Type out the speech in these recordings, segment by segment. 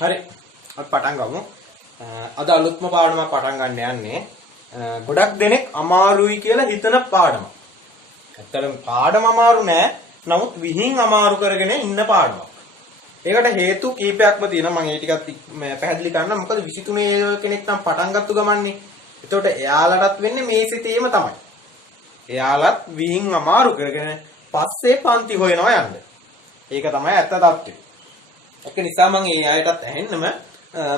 හරි අපි පටන් ගමු. අද අලුත්ම පාඩමක් පටන් ගන්න යන්නේ. ගොඩක් දෙනෙක් අමාරුයි කියලා හිතන පාඩමක්. ඇත්තටම පාඩම අමාරු නෑ. නමුත් විහිං අමාරු කරගෙන ඉන්න පාඩමක්. ඒකට හේතු කීපයක්ම තියෙනවා. මම ඒ ටිකත් පැහැදිලි කරන්න. මොකද 23 කෙනෙක් නම් පටන් ගත්තු ගමන්නේ. එතකොට එයාලටත් වෙන්නේ මේ සිතේම තමයි. එයාලත් විහිං අමාරු කරගෙන පස්සේ පන්ති හොයනවා යන්න. ඒක තමයි ඇත්ත තත්ත්වය. ඒක නිසා මම ඒ අයටත් ඇහෙන්නම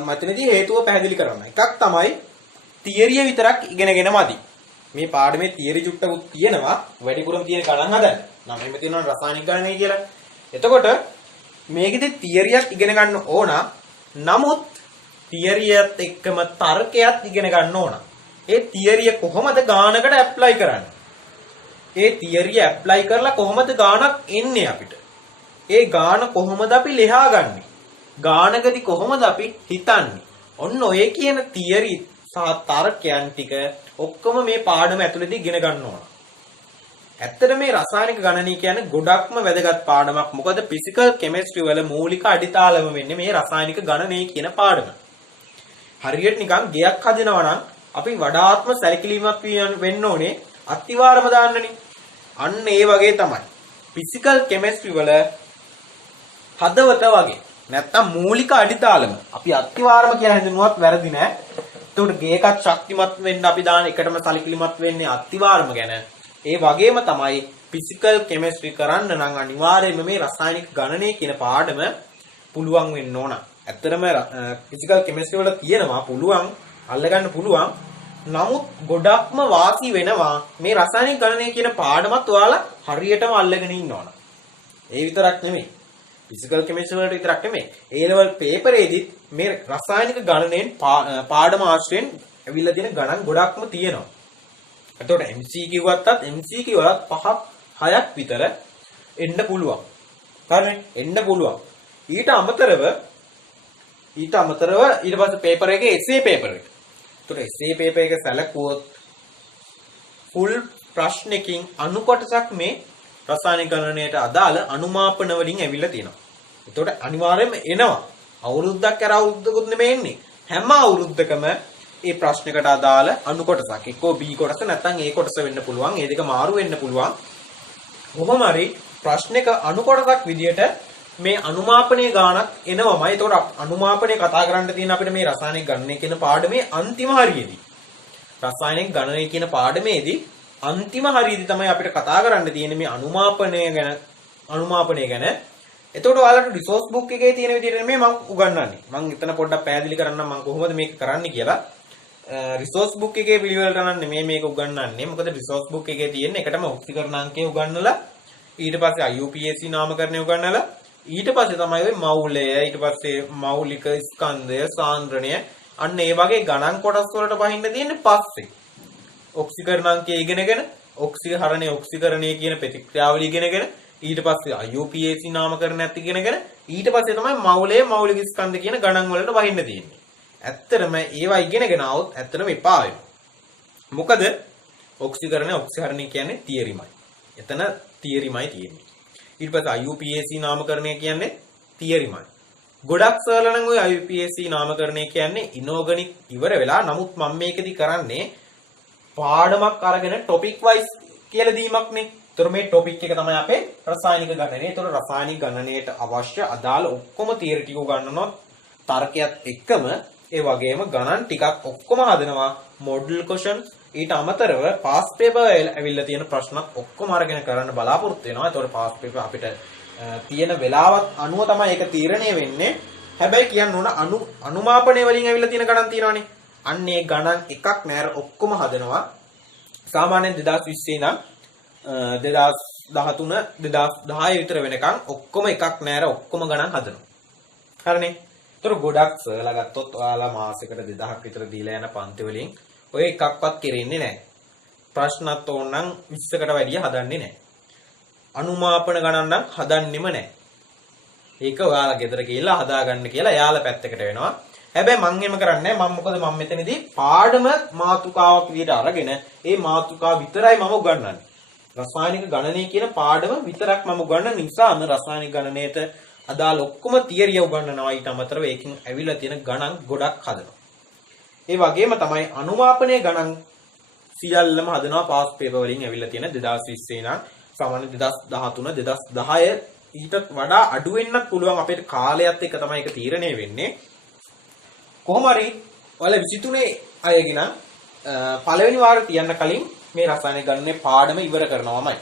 මතනදී හේතුව පැහැදිලි කරන්න. එකක් තමයි තියරිය විතරක් ඉගෙනගෙන මදි. මේ පාඩමේ තියරි චුට්ටකුත් තියෙනවා. වැඩිපුරම තියෙන ගණන් හදන්න. නම් එහෙම තියෙනවා රසායනික ගණනය කියලා. එතකොට මේකෙදි තියරියක් ඉගෙන ගන්න ඕන. නමුත් තියරියත් එක්කම තර්කයක් ඉගෙන ගන්න ඕන. ඒ තියරිය කොහොමද ගානකට ඇප්ලයි කරන්නේ? ඒ තියරිය ඇප්ලයි කරලා කොහොමද ගානක් එන්නේ අපිට? ඒ ගාන කොහොමද අපි ලියාගන්නේ? ගානකදී කොහොමද අපි හිතන්නේ? ඔන්න ඔය කියන තියරි සහ තර්කයන් ටික ඔක්කොම මේ පාඩම ඇතුළතදී ඉගෙන ගන්න ඕන. ඇත්තට මේ රසායනික ගණනය කියන්නේ ගොඩක්ම වැදගත් පාඩමක්. මොකද ෆිසිකල් කෙමිස්ට්‍රි වල මූලික අඩිතාලම වෙන්නේ මේ රසායනික ගණනය කියන පාඩම. හරියට නිකන් ගෙයක් හදනවා නම් අපි වඩාත්ම සැලකිලිමත් වෙන්න ඕනේ අතිවාරම දාන්නනේ. අන්න ඒ වගේ තමයි. ෆිසිකල් කෙමිස්ට්‍රි වල හදවත වගේ. නැත්තම් මූලික අඩිතාලම. අපි අතිවාරම කියලා හඳුන්වුවත් වැරදි නෑ. ඒකට ගේකත් ශක්තිමත් වෙන්න අපි දාන එකටම සැලකිලිමත් වෙන්නේ අතිවාරම ගැන. ඒ වගේම තමයි ෆිසිකල් කෙමිස්ට්‍රි කරන්න නම් අනිවාර්යයෙන්ම මේ රසායනික ගණනය කියන පාඩම පුළුවන් වෙන්න ඕන. ඇත්තටම ෆිසිකල් කෙමිස්ට්‍රි වල තියෙනවා පුළුවන් අල්ලගන්න පුළුවන්. නමුත් ගොඩක්ම වාසි වෙනවා මේ රසායනික ගණනය කියන පාඩමත් ඔයාලා හරියටම අල්ලගෙන ඉන්න ඕන. ඒ විතරක් නෙමෙයි. ෆිසිකල් කෙමිස්ට්‍රි වලට විතරක් නෙමෙයි. A level පේපරේදීත් මේ රසායනික ගණනයෙන් පාඩම ආශ්‍රයෙන් ඇවිල්ලා තියෙන ගණන් ගොඩක්ම තියෙනවා. එතකොට MCQ වත්තත් MCQ වලත් 5ක් 6ක් විතර එන්න පුළුවන්. හරිනේ? එන්න පුළුවන්. ඊට අමතරව ඊට පස්සේ පේපර් එකේ essay පේපර් එක. එතකොට essay පේපර් එක සැලකුවොත් full ප්‍රශ්නකින් අණු කොටසක් මේ රසායනික ගණනයට අදාළ අනුමාපන වලින් ඇවිල්ලා තියෙනවා. එතකොට අනිවාර්යයෙන්ම එනවා. අවුරුද්දක් කර අවුරුද්දකුත් නෙමෙයි එන්නේ. හැම අවුරුද්දකම මේ ප්‍රශ්නකට අදාළ අණු කොටසක් එක්කෝ B කොටස නැත්නම් A කොටස වෙන්න පුළුවන්. ඒ දෙක මාරු වෙන්න පුළුවන්. කොහොම හරි ප්‍රශ්නයක අණු කොටසක් විදියට මේ අනුමාපනයේ ගාණක් එනවමයි. එතකොට අනුමාපනය කතා කරන්න තියෙන අපිට මේ රසායනික ගණනය කියන පාඩමේ අන්තිම හරියේදී. රසායනික ගණනය කියන පාඩමේදී අන්තිම හරියේදී තමයි අපිට කතා කරන්න තියෙන්නේ මේ අනුමාපනය ගැන. එතකොට ඔයාලට රිසෝස් බුක් එකේ තියෙන විදිහට නෙමෙයි මම උගන්වන්නේ. මම එතන පොඩ්ඩක් පැහැදිලි කරන්නම් මම කොහොමද මේක කරන්නේ කියලා. රිසෝස් බුක් එකේ පිළිවෙලට නම් නෙමෙයි මේක උගන්වන්නේ. මොකද රිසෝස් බුක් එකේ තියෙන එකටම ඔක්සිකරණ අංකය උගන්වලා ඊට පස්සේ IUPAC නාමකරණය උගන්වලා ඊට පස්සේ තමයි ওই මෞලය ඊට පස්සේ මෞලික ස්කන්ධය සාන්ද්‍රණය අන්න ඒ වගේ ගණන් කොටස් වලට බහින්න තියෙන්නේ පස්සේ. ඔක්සිකරණ අංකය ඉගෙනගෙන ඔක්සිකරණය කියන ප්‍රතික්‍රියාවලිය ඉගෙනගෙන ඊට පස්සේ IUPAC නාමකරණයත් ඉගෙනගෙන ඊට පස්සේ තමයි මෞලය මෞලික ස්කන්ධ කියන ගණන් වලට බහින්න තියෙන්නේ. ඇත්තටම ඒවා ඉගෙනගෙන આવොත් ඇත්තටම එපා වෙනවා. මොකද ඔක්සිකරණය කියන්නේ තියරිමයි. එතන තියරිමයි තියෙන්නේ. ඊට පස්සේ IUPAC නාමකරණය කියන්නේ තියරිමයි. ගොඩක් සරල නම් ওই IUPAC නාමකරණය කියන්නේ ඉනෝගනික් ඉවර වෙලා. නමුත් මම මේකෙදි කරන්නේ පාඩමක් අරගෙන ටොපික් වයිස් කියලා දීමක්නේ. ඒතර මේ ටොපික් එක තමයි අපේ රසායනික ගණනය. ඒතර රසායනික ගණනයට අවශ්‍ය අදාළ ඔක්කොම තියරි ටික උගන්වනවා තර්කයක් එක්කම. ඒ වගේම ගණන් ටිකක් ඔක්කොම හදනවා මොඩල් ක්වෙස්චන්ස්. ඊට අමතරව පාස් පේපර් ඇවිල්ලා තියෙන ප්‍රශ්නත් ඔක්කොම අරගෙන කරන්න බලාපොරොත්තු වෙනවා. ඒතකොට පාස් පේපර් අපිට තියෙන වෙලාවත් අනුව තමයි ඒක තීරණය වෙන්නේ. හැබැයි කියන්න ඕන අනුමාපනය වලින් ඇවිල්ලා තියෙන ගණන් තියෙනවානේ. අන්න ඒ ගණන් එකක් නෑර ඔක්කොම හදනවා. සාමාන්‍යයෙන් 2020 ඉඳන් 2013 2010 විතර වෙනකන් ඔක්කොම එකක් නෑර ඔක්කොම ගණන් හදනවා. හරිනේ. ඒතර ගොඩක් සරලා ගත්තොත් ඔයාලා මාසෙකට 2000ක් විතර දීලා යන පන්ති වලින් ඔය එකක්වත් කෙරෙන්නේ නැහැ. ප්‍රශ්නත් ඕනනම් 20කට වැඩිය හදන්නේ නැහැ. අනුමාපන ගණන් නම් හදන්නෙම නැහැ. ඒක ඔයාලා ගෙදර ගිහලා හදාගන්න කියලා එයාලා පැත්තකට වෙනවා. හැබැයි මම එහෙම කරන්නේ නැහැ. මොකද මම මෙතනදී පාඩම මාතෘකාවක් විදිහට අරගෙන ඒ මාතෘකාව විතරයි මම උගන්වන්නේ. රසායනික ගණනය කියන පාඩම විතරක් මම උගන්වන නිසාම රසායනික ගණනයට අදාළ ඔක්කොම තියරිය උගන්වනවා. ඊට අමතරව ඒකෙන් ඇවිල්ලා තියෙන ගණන් ගොඩක් හදනවා. ඒ වගේම තමයි අනුමාපනයේ ගණන් සියල්ලම හදනවා පාස් පේපර් වලින් ඇවිල්ලා තියෙන 2020 ඉඳන් සාමාන්‍ය 2013 2010 ඊටත් වඩා අඩු වෙන්නත් පුළුවන්. අපේ කාලයත් එක්ක තමයි ඒක තීරණය වෙන්නේ. කොහොම හරි ඔයාලා 23 අයගෙන පළවෙනි වාරේ තියන්න කලින් මේ රසායනික ගණනේ පාඩම ඉවර කරනවාමයි.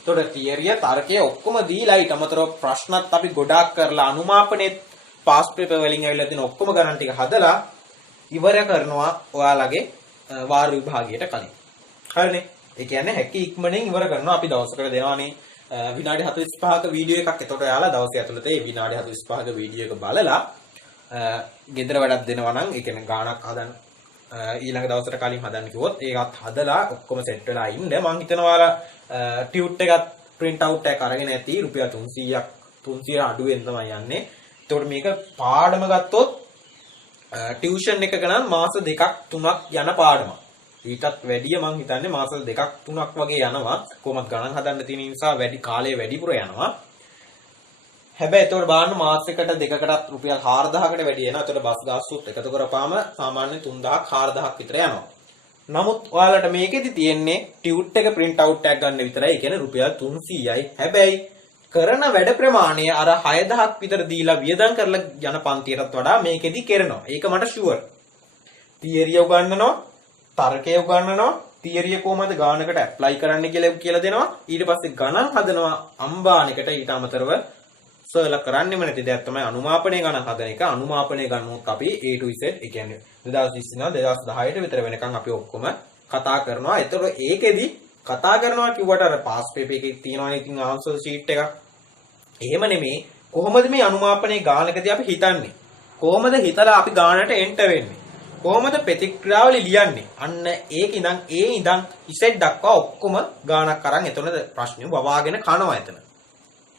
එතකොට තියරිය තර්කය ඔක්කොම දීලා ඊට අමතරව ප්‍රශ්නත් අපි ගොඩාක් කරලා අනුමාපනයේ පාස් පේපර් වලින් ඇවිල්ලා තියෙන ඔක්කොම ගණන් ටික හදලා ඉවර කරනවා ඔයාලගේ වාර විභාගයට කලින්. හරිනේ. ඒ කියන්නේ හැකි ඉක්මනින් ඉවර කරනවා. අපි දවසකට දෙනවානේ විනාඩි 45ක වීඩියෝ එකක්. එතකොට ඔයාලා දවසේ ඇතුළත මේ විනාඩි 45ක වීඩියෝ එක බලලා ගෙදර වැඩක් දෙනවා නම් ඒ කියන්නේ ගාණක් හදන්න ඊළඟ දවසට කලින් හදන්න කිව්වොත් ඒකත් හදලා ඔක්කොම සෙට් වෙලා ඉන්න. මම හිතනවා ඔයාලා ටියුට් එකත් print out එකක් අරගෙන ඇති රුපියල් 300 අඩුවෙන් තමයි යන්නේ. එතකොට මේක පාඩම ගත්තොත් ටියුෂන් එකක නම් මාස 2ක් 3ක් යන පාඩමක්. ඊටත් වැඩිය මං හිතන්නේ මාස 2ක් 3ක් වගේ යනවා. කොහොමද ගණන් හදන්න තියෙන නිසා වැඩි කාලය වැඩිපුර යනවා. හැබැයි එතකොට බලන්න මාසයකට දෙකකටත් රුපියල් 4000කට වැඩි වෙනවා. එතකොට බස් ගාස්තුත් එකතු කරපුවාම සාමාන්‍ය 3000ක් 4000ක් විතර යනවා. නමුත් ඔයාලට මේකෙදි තියෙන්නේ ටියුට් එක print out එකක් ගන්න විතරයි. ඒ කියන්නේ රුපියල් 300යි. හැබැයි කරන වැඩ ප්‍රමාණය අර 6000ක් විතර දීලා වියදම් කරලා යන පන්තියටත් වඩා මේකෙදි කරනවා. ඒක මට ෂුවර්. තියරිය උගන්වනවා, තර්කය උගන්වනවා, තියරිය කොහමද ගානකට ඇප්ලයි කරන්න කියලා දෙනවා. ඊට පස්සේ ගණන් හදනවා අම්බානකට. ඊට අමතරව සර්ලා කරන්නෙම නැති දෙයක් තමයි අනුමාපනයේ ගණන් හදන එක. අනුමාපනයේ ගණනුත් අපි A to Z ඒ කියන්නේ 2020 ඉඳන් 2010ට විතර වෙනකන් අපි ඔක්කොම කතා කරනවා. ඒතකොට ඒකෙදි කතා කරනවා කිව්වට අර පාස් පේපර් එකේ තියෙනවනේ ඉතින් ආන්සර් ෂීට් එක. එහෙම නෙමෙයි. කොහොමද මේ අනුමාපනයේ ගානකදී අපි හිතන්නේ? කොහොමද හිතලා අපි ගානට එන්ටර් වෙන්නේ? කොහොමද ප්‍රතික්‍රියාවල ලියන්නේ? අන්න ඒක ඉඳන් A ඉඳන් Z දක්වා ඔක්කොම ගානක් අරන් එතන ප්‍රශ්නේ වවාගෙන කනවා එතන.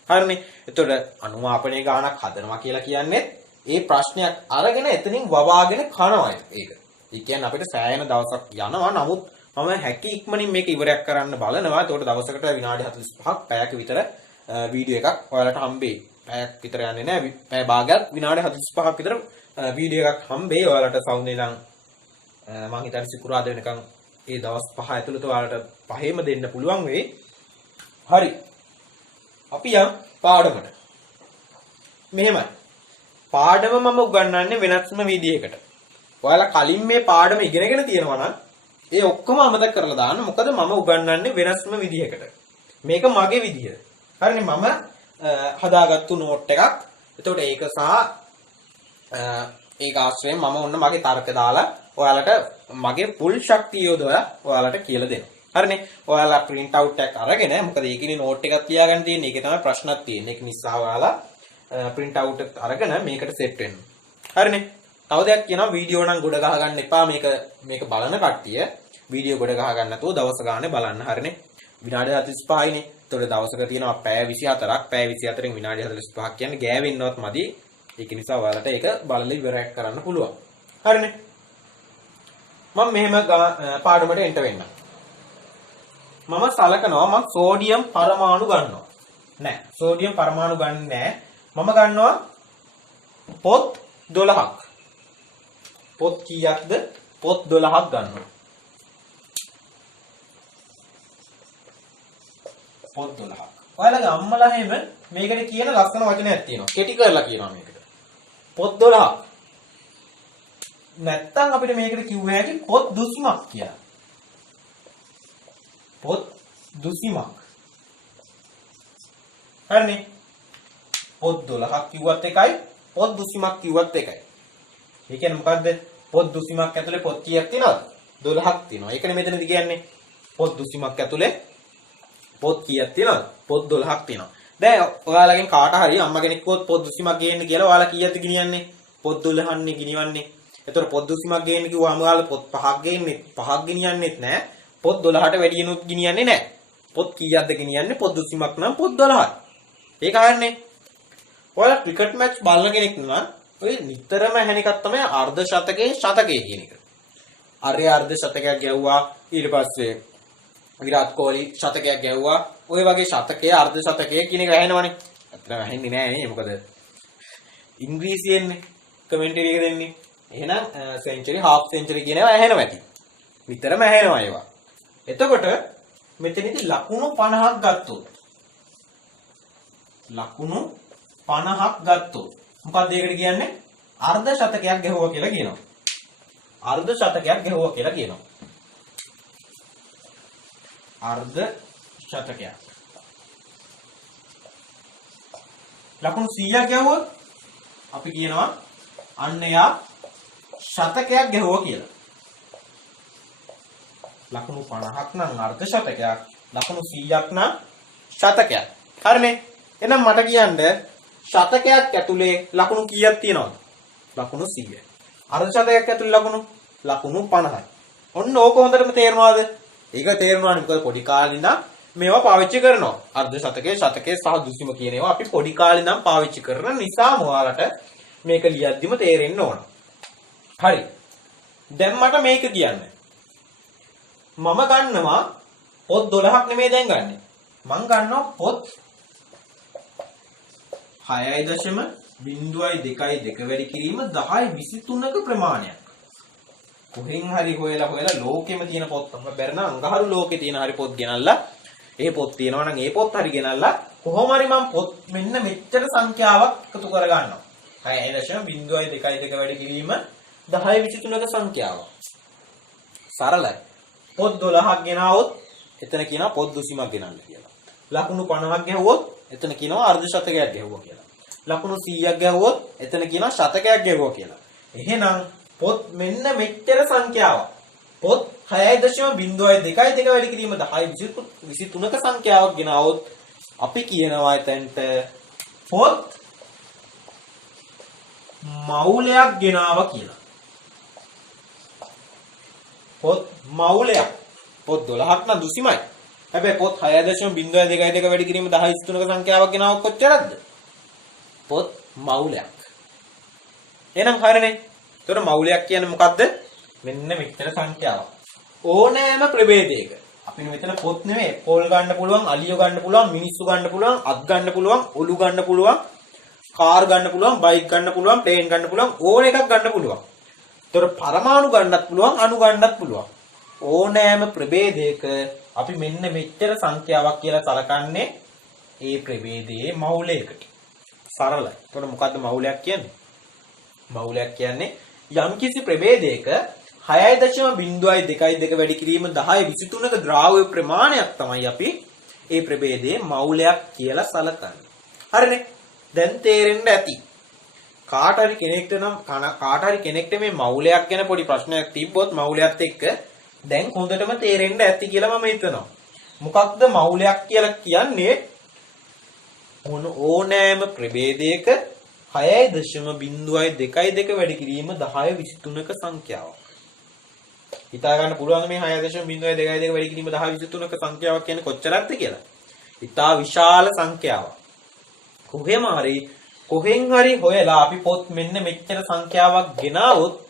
හරිනේ. එතකොට අනුමාපනයේ ගානක් හදනවා කියලා කියන්නේ ඒ ප්‍රශ්නයක් අරගෙන එතනින් වවාගෙන කනවා ඒක. ඒ කියන්නේ අපිට සෑහෙන දවසක් යනවා. නමුත් මම හැකි ඉක්මනින් මේක ඉවරයක් කරන්න බලනවා. එතකොට දවසකට විනාඩි 45ක් පැයක විතර වීඩියෝ එකක් ඔයාලට හම්බෙයි. පැයක් විතර යන්නේ නැහැ. පැය භාගයක් විනාඩි 45ක් විතර වීඩියෝ එකක් හම්බෙයි. ඔයාලට සවුන්ඩ් ඉඳන් මම හිතන්නේ සිකුරාදා වෙනකන් ඒ දවස් 5 ඇතුළත ඔයාලට පහෙම දෙන්න පුළුවන් වෙයි. හරි. අපි යම් පාඩමට. මෙහෙමයි. පාඩම මම උගන්වන්නේ වෙනස්ම විදියකට. ඔයාලා කලින් මේ පාඩම ඉගෙනගෙන තියෙනවා නම් ඒ ඔක්කොම අමතක කරලා දාන්න. මොකද මම උගන්වන්නේ වෙනස්ම විදියකට. මේක මගේ විදිය. හරිනේ. මම හදාගත්තු නෝට් එකක්. එතකොට ඒක සහ ඒක ආශ්‍රයෙන් මම ඔන්න මගේ තර්ක දාලා ඔයාලට මගේ පුල් ශක්තිය යොදලා ඔයාලට කියලා දෙනවා. හරිනේ. ඔයාලා print out එකක් අරගෙන මොකද ඒකේ නෝට් එකක් තියාගන්න තියෙන්නේ. ඒකේ තමයි ප්‍රශ්නක් තියෙන්නේ. ඒක නිසා ඔයාලා print out එක අරගෙන මේකට set වෙන්න. හරිනේ. තව දෙයක් කියනවා වීඩියෝ නම් ගොඩ ගහ ගන්න එපා. මේක බලන කට්ටිය වීඩියෝ ගොඩ ගහ ගන්න නැතුව දවස් ගානේ බලන්න. හරිනේ. විනාඩි 45යිනේ. ඒතකොට දවසක තියෙනවා පැය 24ක්. පැය 24න් විනාඩි 45ක් කියන්නේ ගෑවෙන්නවත් මදි. ඒක නිසා ඔයාලට ඒක බලලා ඉවරයක් කරන්න පුළුවන්. හරිනේ. මම මෙහෙම පාඩමට එන්ටර් වෙන්න. මම සලකනවා මම සෝඩියම් පරමාණු ගන්නවා. නෑ සෝඩියම් පරමාණු ගන්නේ නෑ. මම ගන්නවා පොත් 12ක්. පොත් කීයක්ද? පොත් 12ක් ගන්නවා. පොත් 12ක්. ඔයාලගේ අම්මලා හැම මේකට කියන ලස්සන වචනයක් තියෙනවා. කෙටි කරලා කියනවා මේකට. පොත් 12ක්. නැත්තම් අපිට මේකට කිව්ව හැකි පොත් දුසිමක් කියලා. පොත් දුසිමක්. හරිනේ. පොත් 12ක් කිව්වත් එකයි පොත් දුසිමක් කිව්වත් එකයි. ඒ කියන්නේ මොකද්ද? පොත් දුසිමක් ඇතුලේ පොත් කීයක් තියෙනවද? 12ක් තියෙනවා. ඒකනේ මෙතනදි කියන්නේ. පොත් දුසිමක් ඇතුලේ පොත් කීයක් තියෙනවද? පොත් 12ක් තියෙනවා. දැන් ඔයාලගෙන් කාට හරි අම්මා කෙනෙක් කිව්වොත් පොත් දුසිමක් ගේන්න කියලා ඔයාලා කීයක්ද ගෙනියන්නේ? පොත් 12න්නේ ගෙනියන්නේ. එතකොට පොත් දුසිමක් ගේන්න කිව්වම ඔයාලා පොත් 5ක් ගේන්නේ 5ක් ගෙනියන්නෙත් නැහැ. පොත් 12ට වැඩියනොත් ගෙනියන්නේ නැහැ. පොත් කීයක්ද ගෙනියන්නේ? පොත් දුසිමක් නම් පොත් 12යි. ඒක හරිනේ. ඔයාලා ක්‍රිකට් මැච් බලන කෙනෙක් නම් ඔය නිතරම ඇහෙන එකක් තමයි අර්ධ ශතකයේ ශතකය කියන එක. අරේ අර්ධ ශතකයක් ගැව්වා ඊට පස්සේ විරාට් කොහ්ලි ශතකයක් ගැව්වා. ඔය වගේ ශතකයේ අර්ධ ශතකයේ කියන එක ඇහෙනවනේ. අතන වැහෙන්නේ නෑ නේ. මොකද ඉංග්‍රීසියෙන්නේ කමෙන්ටරි එක දෙන්නේ. එහෙනම් සෙන්චරි half century කියන ඒවා ඇහෙනවා ඇති. විතරම ඇහෙනවා ඒවා. එතකොට මෙතනදී ලකුණු 50ක් ගත්තොත් ලකුණු 50ක් ගත්තොත් මොකක්ද ඒකට කියන්නේ? අර්ධ ශතකයක් ගැහුවා කියලා කියනවා. අර්ධ ශතකයක් ගැහුවා කියලා කියනවා. අර්ධ ශතකයක්. ලකුණු 100ක් ගැහුවොත් අපි කියනවා අන්න යා ශතකයක් ගැහුවා කියලා. ලකුණු 50ක් නම් අර්ධ ශතකයක්, ලකුණු 100ක් නම් ශතකයක්. හරිනේ. එහෙනම් මට කියන්න ශතකයක් ඇතුලේ ලකුණු කීයක් තියෙනවද? ලකුණු 100. අර්ධ ශතකයක් ඇතුලේ ලකුණු 50යි. ඔන්න ඕක හොඳටම තේරෙනවද? ඒක තේරෙනවානේ. මොකද පොඩි කාලේ ඉඳන් මේවා පාවිච්චි කරනවා. අර්ධ ශතකයේ සහ දුසිම කියන ඒවා අපි පොඩි කාලේ ඉඳන් පාවිච්චි කරන නිසා ඔයාලට මේක ලියද්දිම තේරෙන්න ඕන. හරි. දැන් මට මේක කියන්න. මම ගන්නවා පොත් 12ක් නෙමෙයි දැන් ගන්නෙ. මම ගන්නවා පොත් 6.0.22 වැඩි කිරීම 10.23ක ප්‍රමාණයක්. කොහෙන් හරි හොයලා ලෝකෙම තියෙන පොත් තමයි බැරන අඟහරු ලෝකේ තියෙන හරි පොත් ගෙනල්ලා ඒ පොත් තියෙනවා නම් ඒ පොත් හරි ගෙනල්ලා කොහොම හරි මම පොත් මෙන්න මෙච්චර සංඛ්‍යාවක් එකතු කර ගන්නවා. 6.0.22 වැඩි කිරීම 10.23ක සංඛ්‍යාවක්. සරලයි. පොත් 12ක් ගෙනාවොත් එතන කියනවා පොත් 200ක් ගෙනල්ලා කියලා. ලකුණු 50ක් ගැහුවොත් එතන කියනවා අර්ධ ශතකයක් ගැහුවා කියලා. ලකුණු 100ක් ගැහුවොත් එතන කියනවා ශතකයක් ගැහුවා කියලා. එහෙනම් පොත් මෙන්න මෙච්චර සංඛ්‍යාවක්. පොත් 6.0.22 වැඩි කිරීම 10.23ක සංඛ්‍යාවක් ගෙනාවොත් අපි කියනවා එතනට පොත් මවුලයක් ගෙනාවා කියලා. පොත් මවුලයක්. පොත් 12ක් නම් 200යි. හැබැයි පොත් 6.0.22 වැඩි කිරීම 10.23ක සංඛ්‍යාවක් ගෙනාවොත් කොච්චරද? පොත් මවුලයක්. එහෙනම් හරිනේ. ඒතර මවුලයක් කියන්නේ මොකද්ද? මෙන්න මෙච්චර සංඛ්‍යාවක්. ඕනෑම ප්‍රභේදයක. අපි මෙතන පොත් නෙමෙයි, පොල් ගන්න පුළුවන්, අලියෝ ගන්න පුළුවන්, මිනිස්සු ගන්න පුළුවන්, අත් ගන්න පුළුවන්, ඔලු ගන්න පුළුවන්, කාර් ගන්න පුළුවන්, බයික් ගන්න පුළුවන්, ප්ලේන් ගන්න පුළුවන්, ඕන එකක් ගන්න පුළුවන්. ඒතර පරමාණු ගන්නත් පුළුවන්, අණු ගන්නත් පුළුවන්. ඕනෑම ප්‍රභේදයක අපි මෙන්න මෙච්චර සංඛ්‍යාවක් කියලා සලකන්නේ ඒ ප්‍රභේදයේ මවුලයකට. සරලයි. එතකොට මොකද්ද මවුලයක් කියන්නේ? මවුලයක් කියන්නේ යම්කිසි ප්‍රභේදයක 6.0.22 වැඩි කිරීම 10.23ක ද්‍රාව්‍ය ප්‍රමාණයක් තමයි අපි ඒ ප්‍රභේදයේ මවුලයක් කියලා සලකන්නේ. හරිනේ. දැන් තේරෙන්න ඇති. කාට හරි කෙනෙක්ට මේ මවුලයක් ගැන පොඩි ප්‍රශ්නයක් තිබ්බොත් මවුලයත් එක්ක දැන් හොඳටම තේරෙන්න ඇති කියලා මම හිතනවා. මොකක්ද මවුලයක් කියලා කියන්නේ? ඕනෑම ප්‍රභේදයක 6.0.22 වැඩි කිරීම 10.23ක සංඛ්‍යාවක්. හිතා ගන්න පුළුවන් මේ 6.0.22 වැඩි කිරීම 10.23ක සංඛ්‍යාවක් කියන්නේ කොච්චරක්ද කියලා. ඉතා විශාල සංඛ්‍යාවක්. කොහෙන් හරි හොයලා අපි පොත් මෙන්න මෙච්චර සංඛ්‍යාවක් ගෙනාවොත්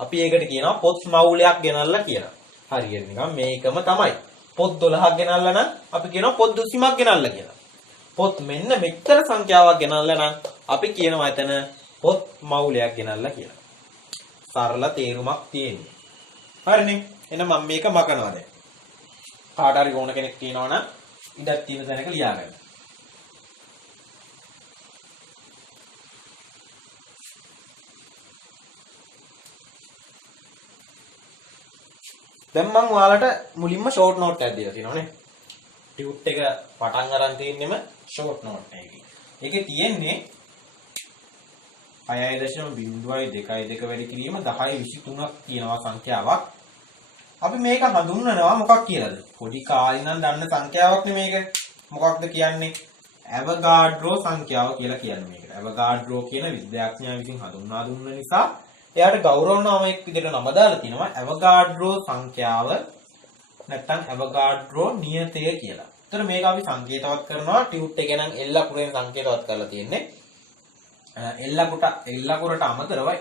අපි ඒකට කියනවා පොත් මවුලයක් ගෙනල්ලා කියලා. හරියට නිකන් මේකම තමයි. පොත් 12ක් ගෙනල්ලා නම් අපි කියනවා පොත් 200ක් ගෙනල්ලා කියලා. පොත් මෙන්න මෙච්චර සංඛ්‍යාවක් ගෙනල්ලා නම් අපි කියනවා එතන පොත් මවුලයක් ගෙනල්ලා කියලා. සරල තේරුමක් තියෙනවා. හරිනේ. එහෙනම් මම මේක මකනවා දැන්. කාට හරි ඕන කෙනෙක් කියනවා නම් ඉඩක් තියෙන තැනක ලියාගන්න. දැන් මම ඔයාලට මුලින්ම ෂෝට් නෝට් එකක් දීලා තියෙනවා නේ. ටියුට් එක පටන් අරන් තියෙන්නෙම ෂෝට් නෝට් එකකින්. ඒකේ තියෙන්නේ 6.0.22 වැඩි කිරීම 10.23ක් තියෙනවා සංඛ්‍යාවක්. අපි මේක හඳුන්වනවා මොකක් කියලාද? පොඩි කාලේ ඉඳන් දන්න සංඛ්‍යාවක් නේ මේක. මොකක්ද කියන්නේ? ඇවගාඩ්‍රෝ සංඛ්‍යාව කියලා කියන්නේ මේකට. ඇවගාඩ්‍රෝ කියන විද්‍යාඥයා විසින් හඳුන්වා දුන්න නිසා එයාට ගෞරව නාමයක් විදිහට නම දාලා තිනවා ඇවගාඩ්‍රෝ සංඛ්‍යාව නැත්නම් ඇවගාඩ්‍රෝ නියතය කියලා. ඒතර මේක අපි සංකේතවත් කරනවා ටියුට් එකේ නම් එල් අකුරෙන් සංකේතවත් කරලා තියෙන්නේ. එල් අකුරට අමතරව a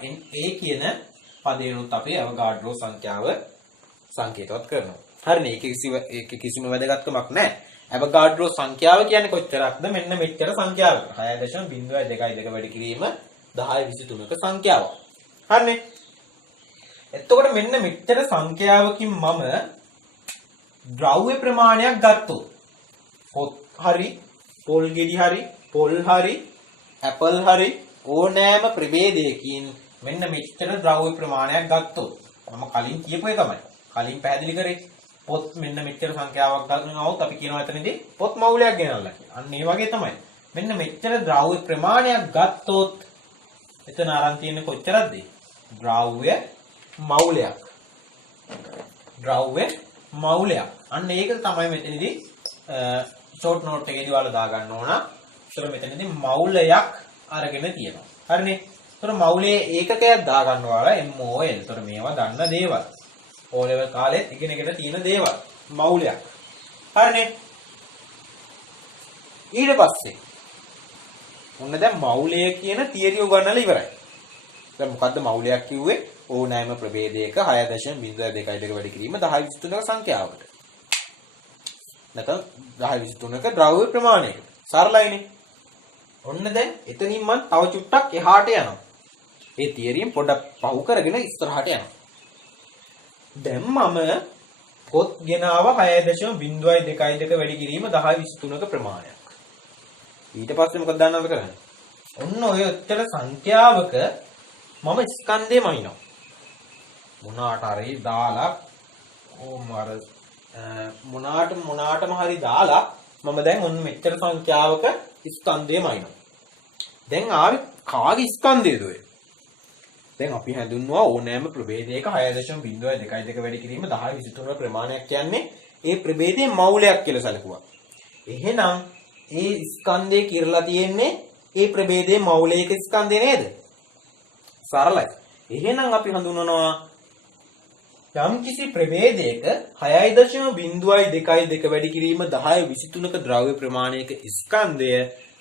කියන පදේනොත් අපි ඇවගාඩ්‍රෝ සංඛ්‍යාව සංකේතවත් කරනවා. හරිනේ. ඒක කිසිම වැදගත්කමක් නැහැ. ඇවෝගාඩ්‍රෝ සංඛ්‍යාව කියන්නේ කොච්චරක්ද? මෙන්න මෙච්චර සංඛ්‍යාවක්. 6.02 වැඩි කිරීම 1023ක සංඛ්‍යාවක්. හරිනේ. එතකොට මෙන්න මෙච්චර සංඛ්‍යාවකින් මම ද්‍රව්‍ය ප්‍රමාණයක් ගත්තොත් පොත් හරි, පොල් ගෙඩි හරි, පොල් හරි, ඇපල් හරි ඕනෑම ප්‍රභේදයකින් මෙන්න මෙච්චර ද්‍රව්‍ය ප්‍රමාණයක් ගත්තොත් මම කලින් කියපු එකමයි. කලින් පැහැදිලි කරේ පොත් මෙන්න මෙච්චර සංඛ්‍යාවක් ගන්නවොත් අපි කියනවා එතනදී පොත් මවුලයක් ගෙනල්ලා කියලා. අන්න ඒ වගේ තමයි. මෙන්න මෙච්චර ද්‍රව්‍ය ප්‍රමාණයක් ගත්තොත් එතන අරන් තියෙන්නේ කොච්චරද? ද්‍රව්‍ය මවුලයක්. ද්‍රව්‍ය මවුලයක්. අන්න ඒක තමයි මෙතනදී ෂෝට් නෝට් එකේදී ඔයාලා දාගන්න ඕන. ඒතර මෙතනදී මවුලයක් අරගෙන තියෙනවා. හරිනේ. ඒතර මවුලයේ ඒකකයක් දාගන්න ඔයාලා MOL. ඒතර මේවා දන්න දේවල්. O level කාලෙත් ඉගෙනගෙන තියෙන දේවල්. මවුලයක්. හරිනේ. ඊට පස්සේ ඔන්න දැන් මවුලය කියන තියරිය උගන්වලා ඉවරයි. දැන් මොකද්ද මවුලයක් කිව්වේ? ඕනෑම ප්‍රභේදයක 6.02 වැඩි කිරීම 1023ක සංඛ්‍යාවකට. නැත්නම් 1023ක ද්‍රව්‍ය ප්‍රමාණයකට. සරලයිනේ. ඔන්න දැන් එතනින් මම තව චුට්ටක් එහාට යනවා. ඒ තියරියෙන් පොඩක් පහු කරගෙන ඉස්සරහට යනවා. දැන් මම පොත් ගෙනාව 6.02 වැඩි කිරීම 1023ක ප්‍රමාණයක්. ඊට පස්සේ මොකද දන්නවද කරන්නේ? ඔන්න ඔය උත්තර සංඛ්‍යාවක මම ස්කන්ධයම අයිනවා. මොනාට හරි දාලා ඕමර මොනාටම හරි දාලා මම දැන් ඔන්න මෙච්චර සංඛ්‍යාවක ස්කන්ධයම අයිනවා. දැන් ආවේ කාගේ ස්කන්ධයද ඔය? දැන් අපි හඳුන්වනවා ඕනෑම ප්‍රභේදයක 6.02 වැඩි කිරීම 1023 ප්‍රමාණයක් කියන්නේ ඒ ප්‍රභේදයේ මවුලයක් කියලා සැලකුවා. එහෙනම් ඒ ස්කන්ධය කිරලා තියෙන්නේ ඒ ප්‍රභේදයේ මවුලයක ස්කන්ධය නේද? සරලයි. එහෙනම් අපි හඳුන්වනවා යම් කිසි ප්‍රභේදයක 6.02 වැඩි කිරීම 1023ක ද්‍රව්‍ය ප්‍රමාණයක ස්කන්ධය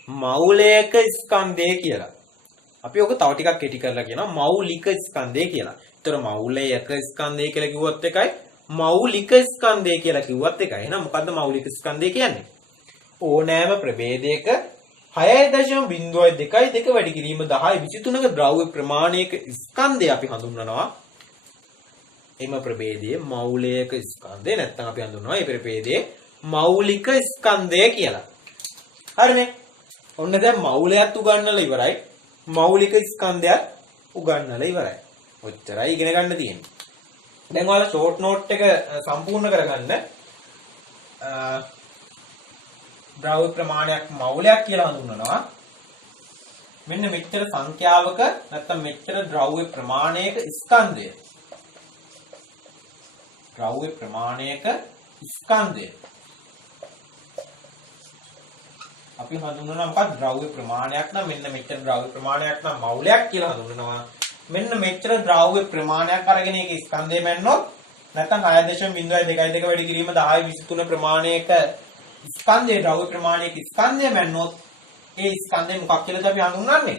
මවුලයක ස්කන්ධය කියලා. අපි ඔක තව ටිකක් කෙටි කරලා කියනවා මෞලික ස්කන්ධය කියලා. ඒතර මෞලයක ස්කන්ධය කියලා කිව්වත් එකයි මෞලික ස්කන්ධය කියලා කිව්වත් එකයි. එහෙනම් මොකද්ද මෞලික ස්කන්ධය කියන්නේ? ඕනෑම ප්‍රභේදයක 6.02 වැඩි කිරීම 1023ක ද්‍රව්‍ය ප්‍රමාණයක ස්කන්ධය අපි හඳුන්වනවා එම ප්‍රභේදයේ මෞලික ස්කන්ධය. නැත්නම් අපි හඳුන්වනවා මේ ප්‍රභේදයේ මෞලික ස්කන්ධය කියලා. හරිනේ. ඔන්න දැන් මෞලයත් උගන්වලා ඉවරයි. මෞලික ස්කන්ධයත් උගන්වලා ඉවරයි. ඔච්චරයි ඉගෙන ගන්න තියෙන්නේ. දැන් ඔයාලා ෂෝට් නෝට් එක සම්පූර්ණ කරගන්න ද්‍රව්‍ය ප්‍රමාණයක් මෞලයක් කියලා හඳුන්වනවා. මෙන්න මෙච්චර සංඛ්‍යාවක නැත්නම් මෙච්චර ද්‍රව්‍ය ප්‍රමාණයක ස්කන්ධය. ද්‍රව්‍ය ප්‍රමාණයක ස්කන්ධය. අපි හඳුන්වනවා මොකක්ද ද්‍රව්‍ය ප්‍රමාණයක් නම් මෙන්න මෙච්චර ද්‍රව්‍ය ප්‍රමාණයක් නම් මෞලයක් කියලා හඳුන්වනවා. මෙන්න මෙච්චර ද්‍රව්‍ය ප්‍රමාණයක් අරගෙන ඒක ස්කන්ධය මැන්නොත් නැත්නම් 6.02 වැඩි කිරීම 1023 ප්‍රමාණයක ස්කන්ධයේ ද්‍රව්‍ය ප්‍රමාණයක ස්කන්ධය මැන්නොත් ඒ ස්කන්ධය මොකක් කියලාද අපි හඳුන්වන්නේ?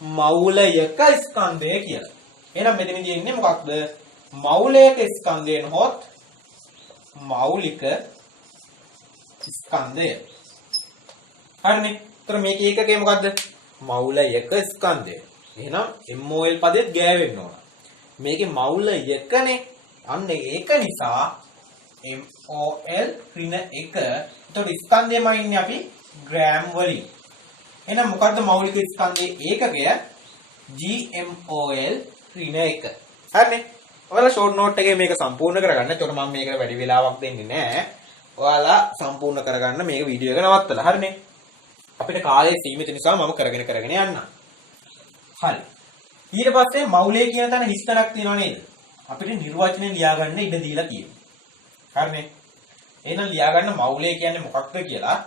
මෞලයක ස්කන්ධය කියලා. එහෙනම් මෙතනදී ඉන්නේ මොකක්ද? මෞලයක ස්කන්ධයෙන් හොත් මෞලික ස්කන්ධය. හරිනේ. ඒතර මේක ඒකකේ මොකද්ද? මෞලයක ස්කන්ධය. එහෙනම් MOL පදෙත් ගෑවෙන්න ඕන. මේකේ මෞලයකනේ. අන්න ඒක නිසා MOL ඍණ 1. ඒතකොට ස්කන්ධයම ඉන්නේ අපි ග්‍රෑම් වලින්. එහෙනම් මොකද්ද මෞලික ස්කන්ධයේ ඒකකය? GMOL ඍණ 1. හරිනේ. ඔයාලා ෂෝට් නෝට් එකේ මේක සම්පූර්ණ කරගන්න. ඒතකොට මම මේකට වැඩි වෙලාවක් දෙන්නේ නැහැ. ඔයාලා සම්පූර්ණ කරගන්න මේක වීඩියෝ එක නවත්තලා. හරිනේ. අපිට කාලය සීමිත නිසා මම කරගෙන යන්නම්. හරි. ඊට පස්සේ මෞලය කියන තැන හිස්තනක් තියෙනව නේද? අපිට නිර්වචනය ලියාගන්න ඉඩ දීලා තියෙනවා. හරිනේ. එහෙනම් ලියාගන්න මෞලය කියන්නේ මොකක්ද කියලා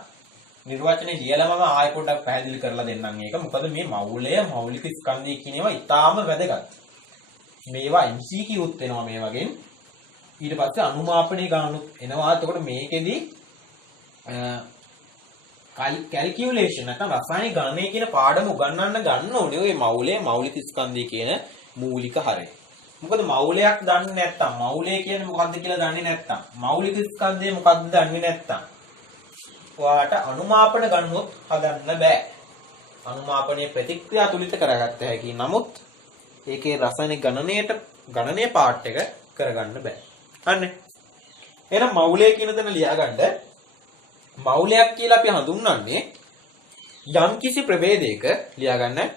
නිර්වචනය ලියලා මම ආයෙ පොඩ්ඩක් පැහැදිලි කරලා දෙන්නම් ඒක. මොකද මේ මෞලය මෞලික ස්කන්ධය කියන ඒවා ඉතාම වැදගත්. මේවා MCQ උත් වෙනවා මේ වගේ. ඊට පස්සේ අනුමාපනයේ ගානුත් එනවා. එතකොට මේකෙදි කැල්කියුලේෂන් නැත්නම් රසායනික ගණනය කියන පාඩම උගන්වන්න ගන්න ඕනේ ඔය මෞලය මෞලික ස්කන්ධය කියන මූලික හරය. මොකද මෞලයක් දන්නේ නැත්නම් මෞලය කියන්නේ මොකක්ද කියලා දන්නේ නැත්නම් මෞලික ස්කන්ධය මොකක්ද දන්නේ නැත්නම් ඔයාලට අනුමාපන ගණනුත් හදන්න බෑ. අනුමාපනයේ ප්‍රතික්‍රියා තුලිත කරගත්ත හැකි. නමුත් ඒකේ රසායනික ගණනීය පාර්ට් එක කරගන්න බෑ. හරිනේ. එහෙනම් මවුලය කියන තැන ලියාගන්න. මවුලයක් කියලා අපි හඳුන්වන්නේ යම්කිසි ප්‍රභේදයක ලියාගන්න.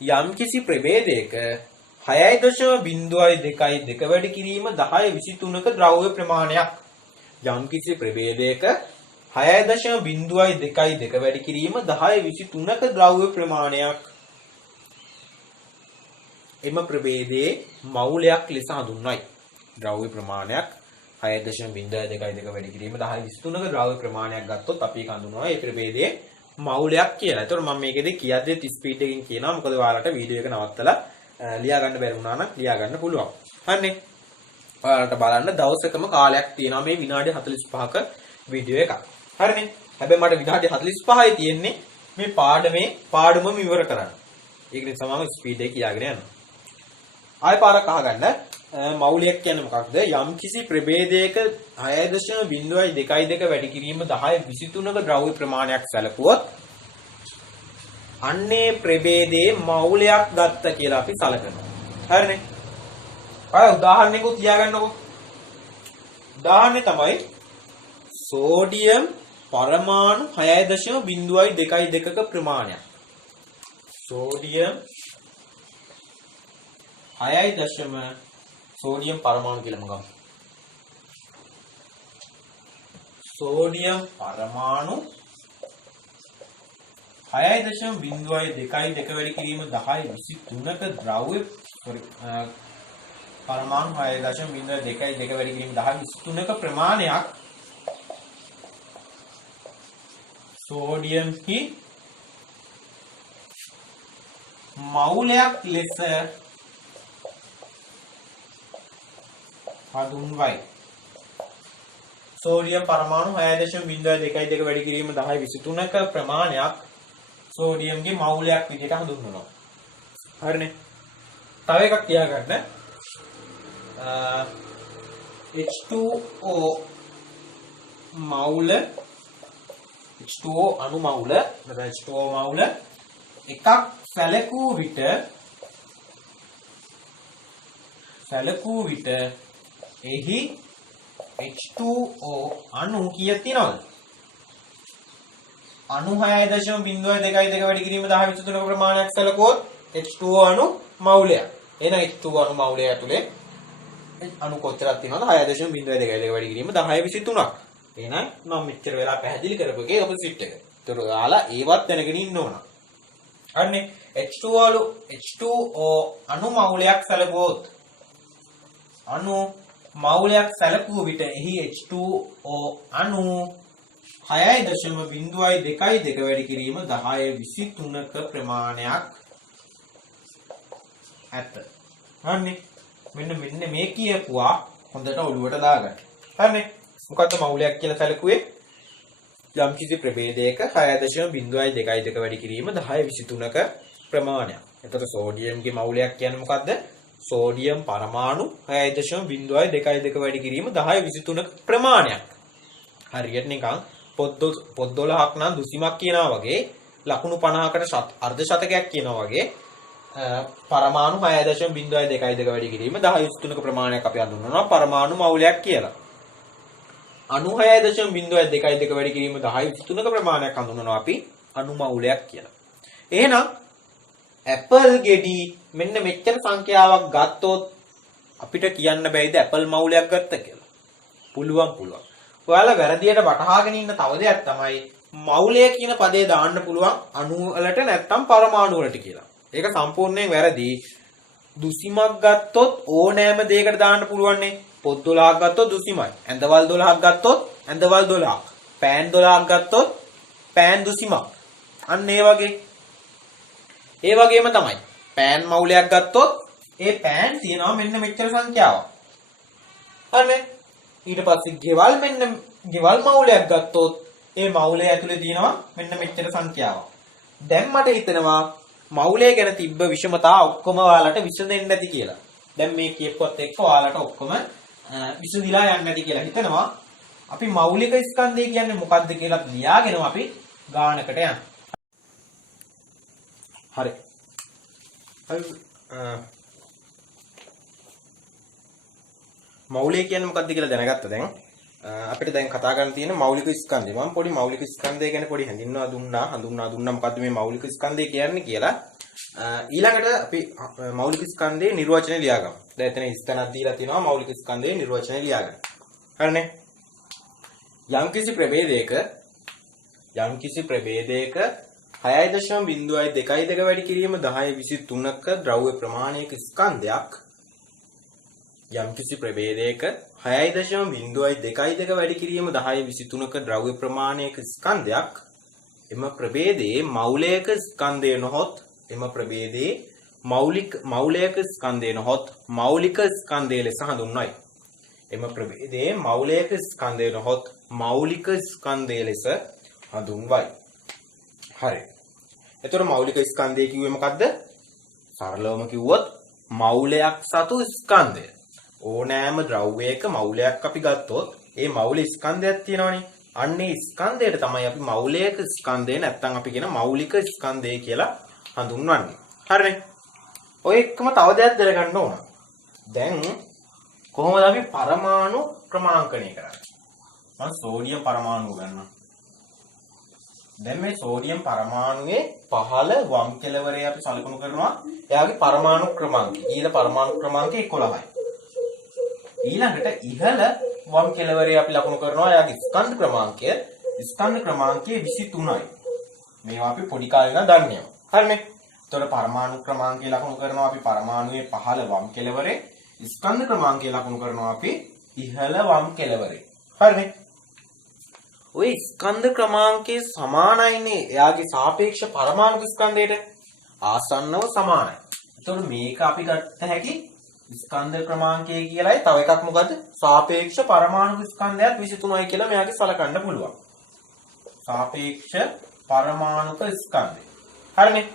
යම්කිසි ප්‍රභේදයක 6.02 වැඩි කිරීම 1023ක ද්‍රව්‍ය ප්‍රමාණයක්. යම්කිසි ප්‍රභේදයක 6.02 වැඩි කිරීම 1023ක ද්‍රව්‍ය ප්‍රමාණයක්. එම ප්‍රභේදයේ මවුලයක් ලෙස හඳුන්වයි. ද්‍රව්‍ය ප්‍රමාණයක් 6.02 වැඩි කිරීම 1023ක ද්‍රව්‍ය ප්‍රමාණයක් ගත්තොත් අපි ඒක හඳුන්වනවා ඒ ප්‍රභේදයේ මවුලයක් කියලා. ඒතකොට මම මේකෙදි කියද්දි ස්පීඩ් එකකින් කියනවා. මොකද ඔයාලට වීඩියෝ එක නවත්තලා ලියා ගන්න බැරි වුණා නම් ලියා ගන්න පුළුවන්. හරිනේ. ඔයාලට බලන්න දවසකම කාලයක් තියෙනවා මේ විනාඩි 45ක වීඩියෝ එකක්. හරිනේ. හැබැයි මට විනාඩි 45යි තියෙන්නේ මේ පාඩමම ඉවර කරන්න. ඒක නිසා මම ස්පීඩ් එක කියාගෙන යනවා. ආයෙ පාරක් අහගන්න. මවුලයක් කියන්නේ මොකක්ද? යම්කිසි ප්‍රභේදයක 6.02 වැඩි කිරීම 1023ක ද්‍රව්‍ය ප්‍රමාණයක් සැලකුවොත් අන්නේ ප්‍රභේදයේ මවුලයක් ගත්ත කියලා අපි සැලකනවා. හරිනේ. අය උදාහරණයකුත් ලියාගන්නකෝ. උදාහරණය තමයි සෝඩියම් පරමාණු 6.22ක ප්‍රමාණයක්. සෝඩියම් 6. සෝඩියම් පරමාණු කියලා මගම. සෝඩියම් පරමාණු 6.22 වැඩි කිරීම 1023ක ද්‍රව්‍ය පරමාණු 6.22 වැඩි කිරීම 1023ක ප්‍රමාණයක් සෝඩියම් කි මවුලයක් ලෙස හඳුන්වයි. සෝඩියම් පරමාණු 6.22 වැඩි කිරීම 1023ක ප්‍රමාණයක් සෝඩියම්ගේ මවුලයක් විදිහට හඳුන්වනවා. හරිනේ. තව එකක් තියාගන්න. H2O මවුල H2O අණු මවුල H2O මවුල එකක් සැලකූ විට එහි H2O අණු කීයක් තියෙනවද? අණු 6.02 වැඩි කිරීම 1023ක ප්‍රමාණයක් සැලකුවොත් H2O අණු මවුලයක්. එහෙනම් H2O අණු මවුලය ඇතුලේ අණු කොච්චරක් තියෙනවද? 6.02 වැඩි කිරීම 1023ක්. එහෙනම් මම මෙච්චර වෙලා පැහැදිලි කරපු එකේ ඔපොසිට් එක. ඒතර ඔයාලා ඒවත් දැනගෙන ඉන්න ඕන. හරිනේ. H2O අණු මවුලයක් සැලකුවොත් අණු මවුලයක් සැලකුව විට එහි H2O අණු 6.22 වැඩි කිරීම 1023ක ප්‍රමාණයක් ඇත. හරිනේ. මෙන්න මේ කියපුවා හොඳට ඔළුවට දාගන්න. හරිනේ. මොකද්ද මවුලයක් කියලා සැලකුවේ? යම්කිසි ප්‍රභේදයක 6.22 වැඩි කිරීම 1023ක ප්‍රමාණයක්. එතකොට සෝඩියම්ගේ මවුලයක් කියන්නේ මොකද්ද? සෝඩියම් පරමාණු 6.22 වැඩි කිරීම 1023ක ප්‍රමාණයක්. හරියට නිකන් පොත් 12ක් නම් දුසිමක් කියනවා වගේ ලකුණු 50කට අර්ධ ශතකයක් කියනවා වගේ පරමාණු 6.22 වැඩි කිරීම 1023ක ප්‍රමාණයක් අපි හඳුන්වනවා පරමාණු මවුලයක් කියලා. අණු 6.22 වැඩි කිරීම 1023ක ප්‍රමාණයක් හඳුන්වනවා අපි අණු මවුලයක් කියලා. එහෙනම් ඇපල් ගෙඩි මෙන්න මෙච්චර සංඛ්‍යාවක් ගත්තොත් අපිට කියන්න බැයිද ඇපල් මවුලයක් ගත්ත කියලා? පුළුවන්. ඔයාලා වැරදියට වටහාගෙන ඉන්න තව දෙයක් තමයි මවුලය කියන පදේ දාන්න පුළුවන් අණු වලට නැත්නම් පරමාණු වලට කියලා. ඒක සම්පූර්ණයෙන් වැරදි. දුසිමක් ගත්තොත් ඕනෑම දෙයකට දාන්න පුළුවන්නේ. පොත් 12ක් ගත්තොත් දුසිමයි. ඇඳවල් 12ක් ගත්තොත් ඇඳවල් 12ක්. පෑන් 12ක් ගත්තොත් පෑන් දුසිමක්. අන්න ඒ වගේ. ඒ වගේම තමයි. පෑන් මවුලයක් ගත්තොත් ඒ පෑන් තියනවා මෙන්න මෙච්චර සංඛ්‍යාවක්. හරිනේ. ඊට පස්සේ ගෙවල් මවුලයක් ගත්තොත් ඒ මවුලය ඇතුලේ තියෙනවා මෙන්න මෙච්චර සංඛ්‍යාවක්. දැන් මට හිතෙනවා මවුලය ගැන තිබ්බ විෂමතා ඔක්කොම ඔයාලට විසඳෙන්න නැති කියලා. දැන් මේ කියපුවත් එක්ක ඔයාලට ඔක්කොම විසඳිලා යන්නේ නැති කියලා හිතනවා. අපි මෞලික ස්කන්ධය කියන්නේ මොකක්ද කියලා ලියාගෙන අපි ගානකට යන්න. හරි. මෞලික කියන්නේ මොකක්ද කියලා දැනගත්තා දැන්. අපිට දැන් කතා කරන්න තියෙන මෞලික ස්කන්ධය. මම පොඩි මෞලික ස්කන්ධය ගැන පොඩි හඳුන්වා දුන්නා මොකද්ද මේ මෞලික ස්කන්ධය කියන්නේ කියලා. ඊළඟට අපි මෞලික ස්කන්ධයේ නිර්වචනය ලියාගමු. දැන් එතන ස්ථානක් දීලා තිනවා මෞලික ස්කන්ධයේ නිර්වචනය ලියාගන්න. හරිනේ. යම්කිසි ප්‍රභේදයක 6.02 වැඩි කිරීම 1023ක ද්‍රව්‍ය ප්‍රමාණයක ස්කන්ධයක් යම්කිසි ප්‍රභේදයක 6.02 වැඩි කිරීම 1023ක ද්‍රව්‍ය ප්‍රමාණයක ස්කන්ධයක් එම ප්‍රභේදයේ මෞලික ස්කන්ධය නොහොත් එම ප්‍රභේදයේ මෞලික ස්කන්ධය නොහොත් මෞලික ස්කන්ධය ලෙස හඳුන්වයි. එම ප්‍රභේදයේ මෞලික ස්කන්ධය නොහොත් මෞලික ස්කන්ධය ලෙස හඳුන්වයි. හරි. එතකොට මෞලික ස්කන්ධය කිව්වේ මොකද්ද? සරලවම කිව්වොත් මෞලයක් සතු ස්කන්ධය. ඕනෑම ද්‍රව්‍යයක මෞලයක් අපි ගත්තොත් ඒ මෞල ස්කන්ධයක් තියෙනවනේ. අන්නේ ස්කන්ධයට තමයි අපි මෞලික ස්කන්ධය නැත්නම් අපි කියන මෞලික ස්කන්ධය කියලා හඳුන්වන්නේ. හරිනේ. ඔය එක්කම තව දෙයක් දැනගන්න ඕන. දැන් කොහොමද අපි පරමාණු ක්‍රමාංකණය කරන්නේ? මම සෝඩියම් පරමාණුව ගන්නවා. දැන් මේ සෝඩියම් පරමාණුවේ පහළ වම් කෙළවරේ අපි සලකනු කරනවා එයාගේ පරමාණු ක්‍රමාංකය. ඊළ පරමාණු ක්‍රමාංකය 11යි. ඊළඟට ඉහළ වම් කෙළවරේ අපි ලකුණු කරනවා එයාගේ ස්කන්ධ ක්‍රමාංකය. ස්කන්ධ ක්‍රමාංකය 23යි. මේවා අපි පොඩි කාලේ ඉඳන් දන්නේ. හරිනේ. එතකොට පරමාණු ක්‍රමාංකය ලකුණු කරනවා අපි පරමාණුවේ පහළ වම් කෙළවරේ. ස්කන්ධ ක්‍රමාංකය ලකුණු කරනවා අපි ඉහළ වම් කෙළවරේ. හරිනේ. ඔය ස්කන්ධ ක්‍රමාංකයේ සමානයිනේ එයාගේ සාපේක්ෂ පරමාණු ස්කන්ධයට ආසන්නව සමානයි. එතකොට මේක අපි ගත්ත හැකි ස්කන්ධ ක්‍රමාංකය කියලායි තව එකක් මොකද්ද? සාපේක්ෂ පරමාණු ස්කන්ධයත් 23යි කියලා මෙයාගේ සලකන්න පුළුවන්. සාපේක්ෂ පරමාණුක ස්කන්ධය. හරිනේ.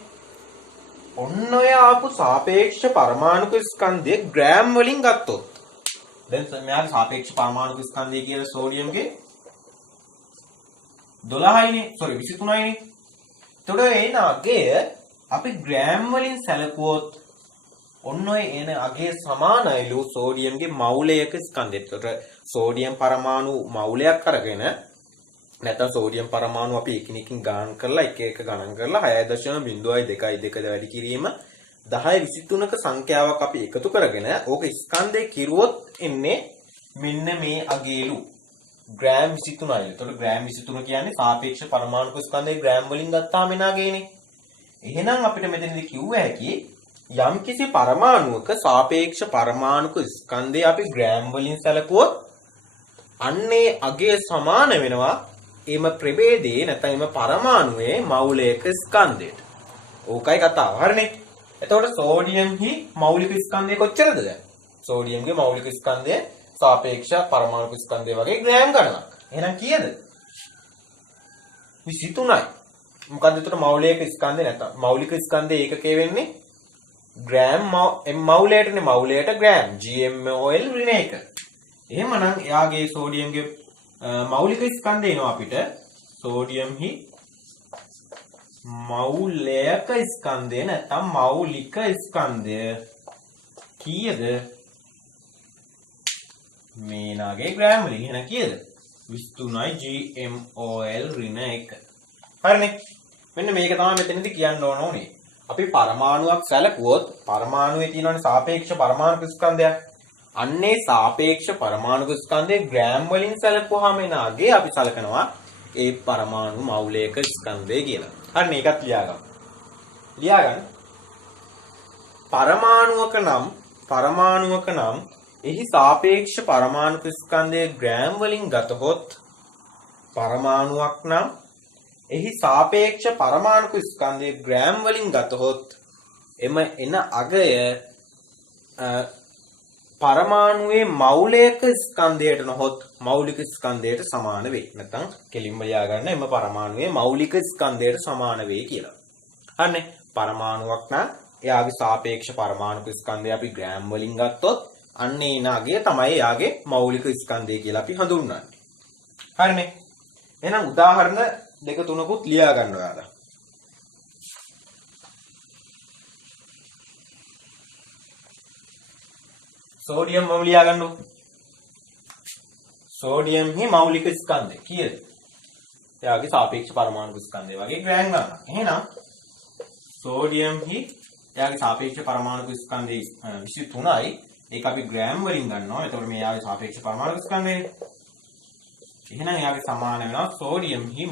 ඔන්න ඔය ආපු සාපේක්ෂ පරමාණුක ස්කන්ධය ග්‍රෑම් වලින් ගත්තොත් දැන් මෙයාගේ සාපේක්ෂ පරමාණුක ස්කන්ධය කියලා සෝඩියම්ගේ 12යිනේ 23යිනේ. එතකොට එන අගය අපි ග්‍රෑම් වලින් සැලකුවොත් ඔන්න ඔය එන අගය සමානයිලු සෝඩියම්ගේ මෞලයක ස්කන්ධයට. එතකොට සෝඩියම් පරමාණු මෞලයක් අරගෙන නැත්නම් සෝඩියම් පරමාණු අපි එකිනෙකින් ගණන් කරලා එක ගණන් කරලා 6.02 වැඩි කිරීම 1023ක සංඛ්‍යාවක් අපි එකතු කරගෙන ඕක ස්කන්ධේ කිරුවොත් එන්නේ මෙන්න මේ අගේලු ග්‍රෑම් 23යි. එතකොට ග්‍රෑම් 23 කියන්නේ සාපේක්ෂ පරමාණුක ස්කන්ධේ ග්‍රෑම් වලින් ගත්තාම එන අගේනේ. එහෙනම් අපිට මෙතනදී කිව්ව හැකි යම්කිසි පරමාණුවක සාපේක්ෂ පරමාණුක ස්කන්ධය අපි ග්‍රෑම් වලින් සැලකුවොත් අන්නේ අගය සමාන වෙනවා එම ප්‍රභේදයේ නැත්නම් එම පරමාණුවේ මෞලික ස්කන්ධයට. ඕකයි කතාව. හරිනේ. එතකොට සෝඩියම්හි මෞලික ස්කන්ධය කොච්චරද දැන්? සෝඩියම්ගේ මෞලික ස්කන්ධය සාපේක්ෂ පරමාණුක ස්කන්ධය වගේ ග්‍රෑම් ගණනක්. එහෙනම් කීයද? 23යි. මොකද්ද එතකොට මෞලික ස්කන්ධය නැත්නම් මෞලික ස්කන්ධයේ ඒකකය වෙන්නේ ග්‍රෑම් මෞලයටනේ. මෞලයට ග්‍රෑම් gmol ඍණ 1. එහෙමනම් එයාගේ සෝඩියම්ගේ මෞලික ස්කන්ධය එනවා අපිට සෝඩියම්හි මෞලික ස්කන්ධය නැත්නම් මෞලික ස්කන්ධය කීයද? මේ නාගේ ග්‍රෑම් වලින් එහෙනම් කීයද? 23යි gmol ඍණ 1. හරිනේ. මෙන්න මේක තමයි මෙතනදී කියන්න ඕනේ. අපි පරමාණුවක් සැලකුවොත් පරමාණුවේ තියෙනවනේ සාපේක්ෂ පරමාණුක ස්කන්ධයක්. අන්නේ සාපේක්ෂ පරමාණුක ස්කන්ධයේ ග්‍රෑම් වලින් සැලකුවාම එන අගේ අපි සලකනවා ඒ පරමාණු මෞලික ස්කන්ධය කියලා. හරි මේකත් ලියාගන්න. පරමාණුවක නම් එහි සාපේක්ෂ පරමාණුක ස්කන්ධයේ ග්‍රෑම් වලින් ගතහොත් පරමාණුවක් නම් එහි සාපේක්ෂ පරමාණුක ස්කන්ධයේ ග්‍රෑම් වලින් ගතහොත් එම එන අගය පරමාණුවේ මෞලික ස්කන්ධයට නොහොත් මෞලික ස්කන්ධයට සමාන වේ. නැත්නම් කෙලින්ම ලියා ගන්න එම පරමාණුවේ මෞලික ස්කන්ධයට සමාන වේ කියලා. හරිනේ. පරමාණුවක් නම් එයාගේ සාපේක්ෂ පරමාණුක ස්කන්ධය අපි ග්‍රෑම් වලින් ගත්තොත් අන්නේ නාගය තමයි එයාගේ මෞලික ස්කන්ධය කියලා අපි හඳුන්වන්නේ. හරිනේ. එහෙනම් උදාහරණ දෙක තුනකුත් ලියා ගන්න ඔයාලා. සෝඩියම් වල ලියා ගන්නකො. සෝඩියම් හි මෞලික ස්කන්ධය කීයද? එයාගේ සාපේක්ෂ පරමාණු ස්කන්ධය වගේ ග්‍රෑම් ගන්න. එහෙනම් සෝඩියම් හි එයාගේ සාපේක්ෂ පරමාණු ස්කන්ධය 23යි. ඒක අපි ග්‍රෑම් වලින් ගන්නවා. එතකොට මේ එයාගේ සාපේක්ෂ පරමාණු ස්කන්ධයනේ. එහෙනම් එයාගේ සමාන වෙනවා සෝඩියම් හි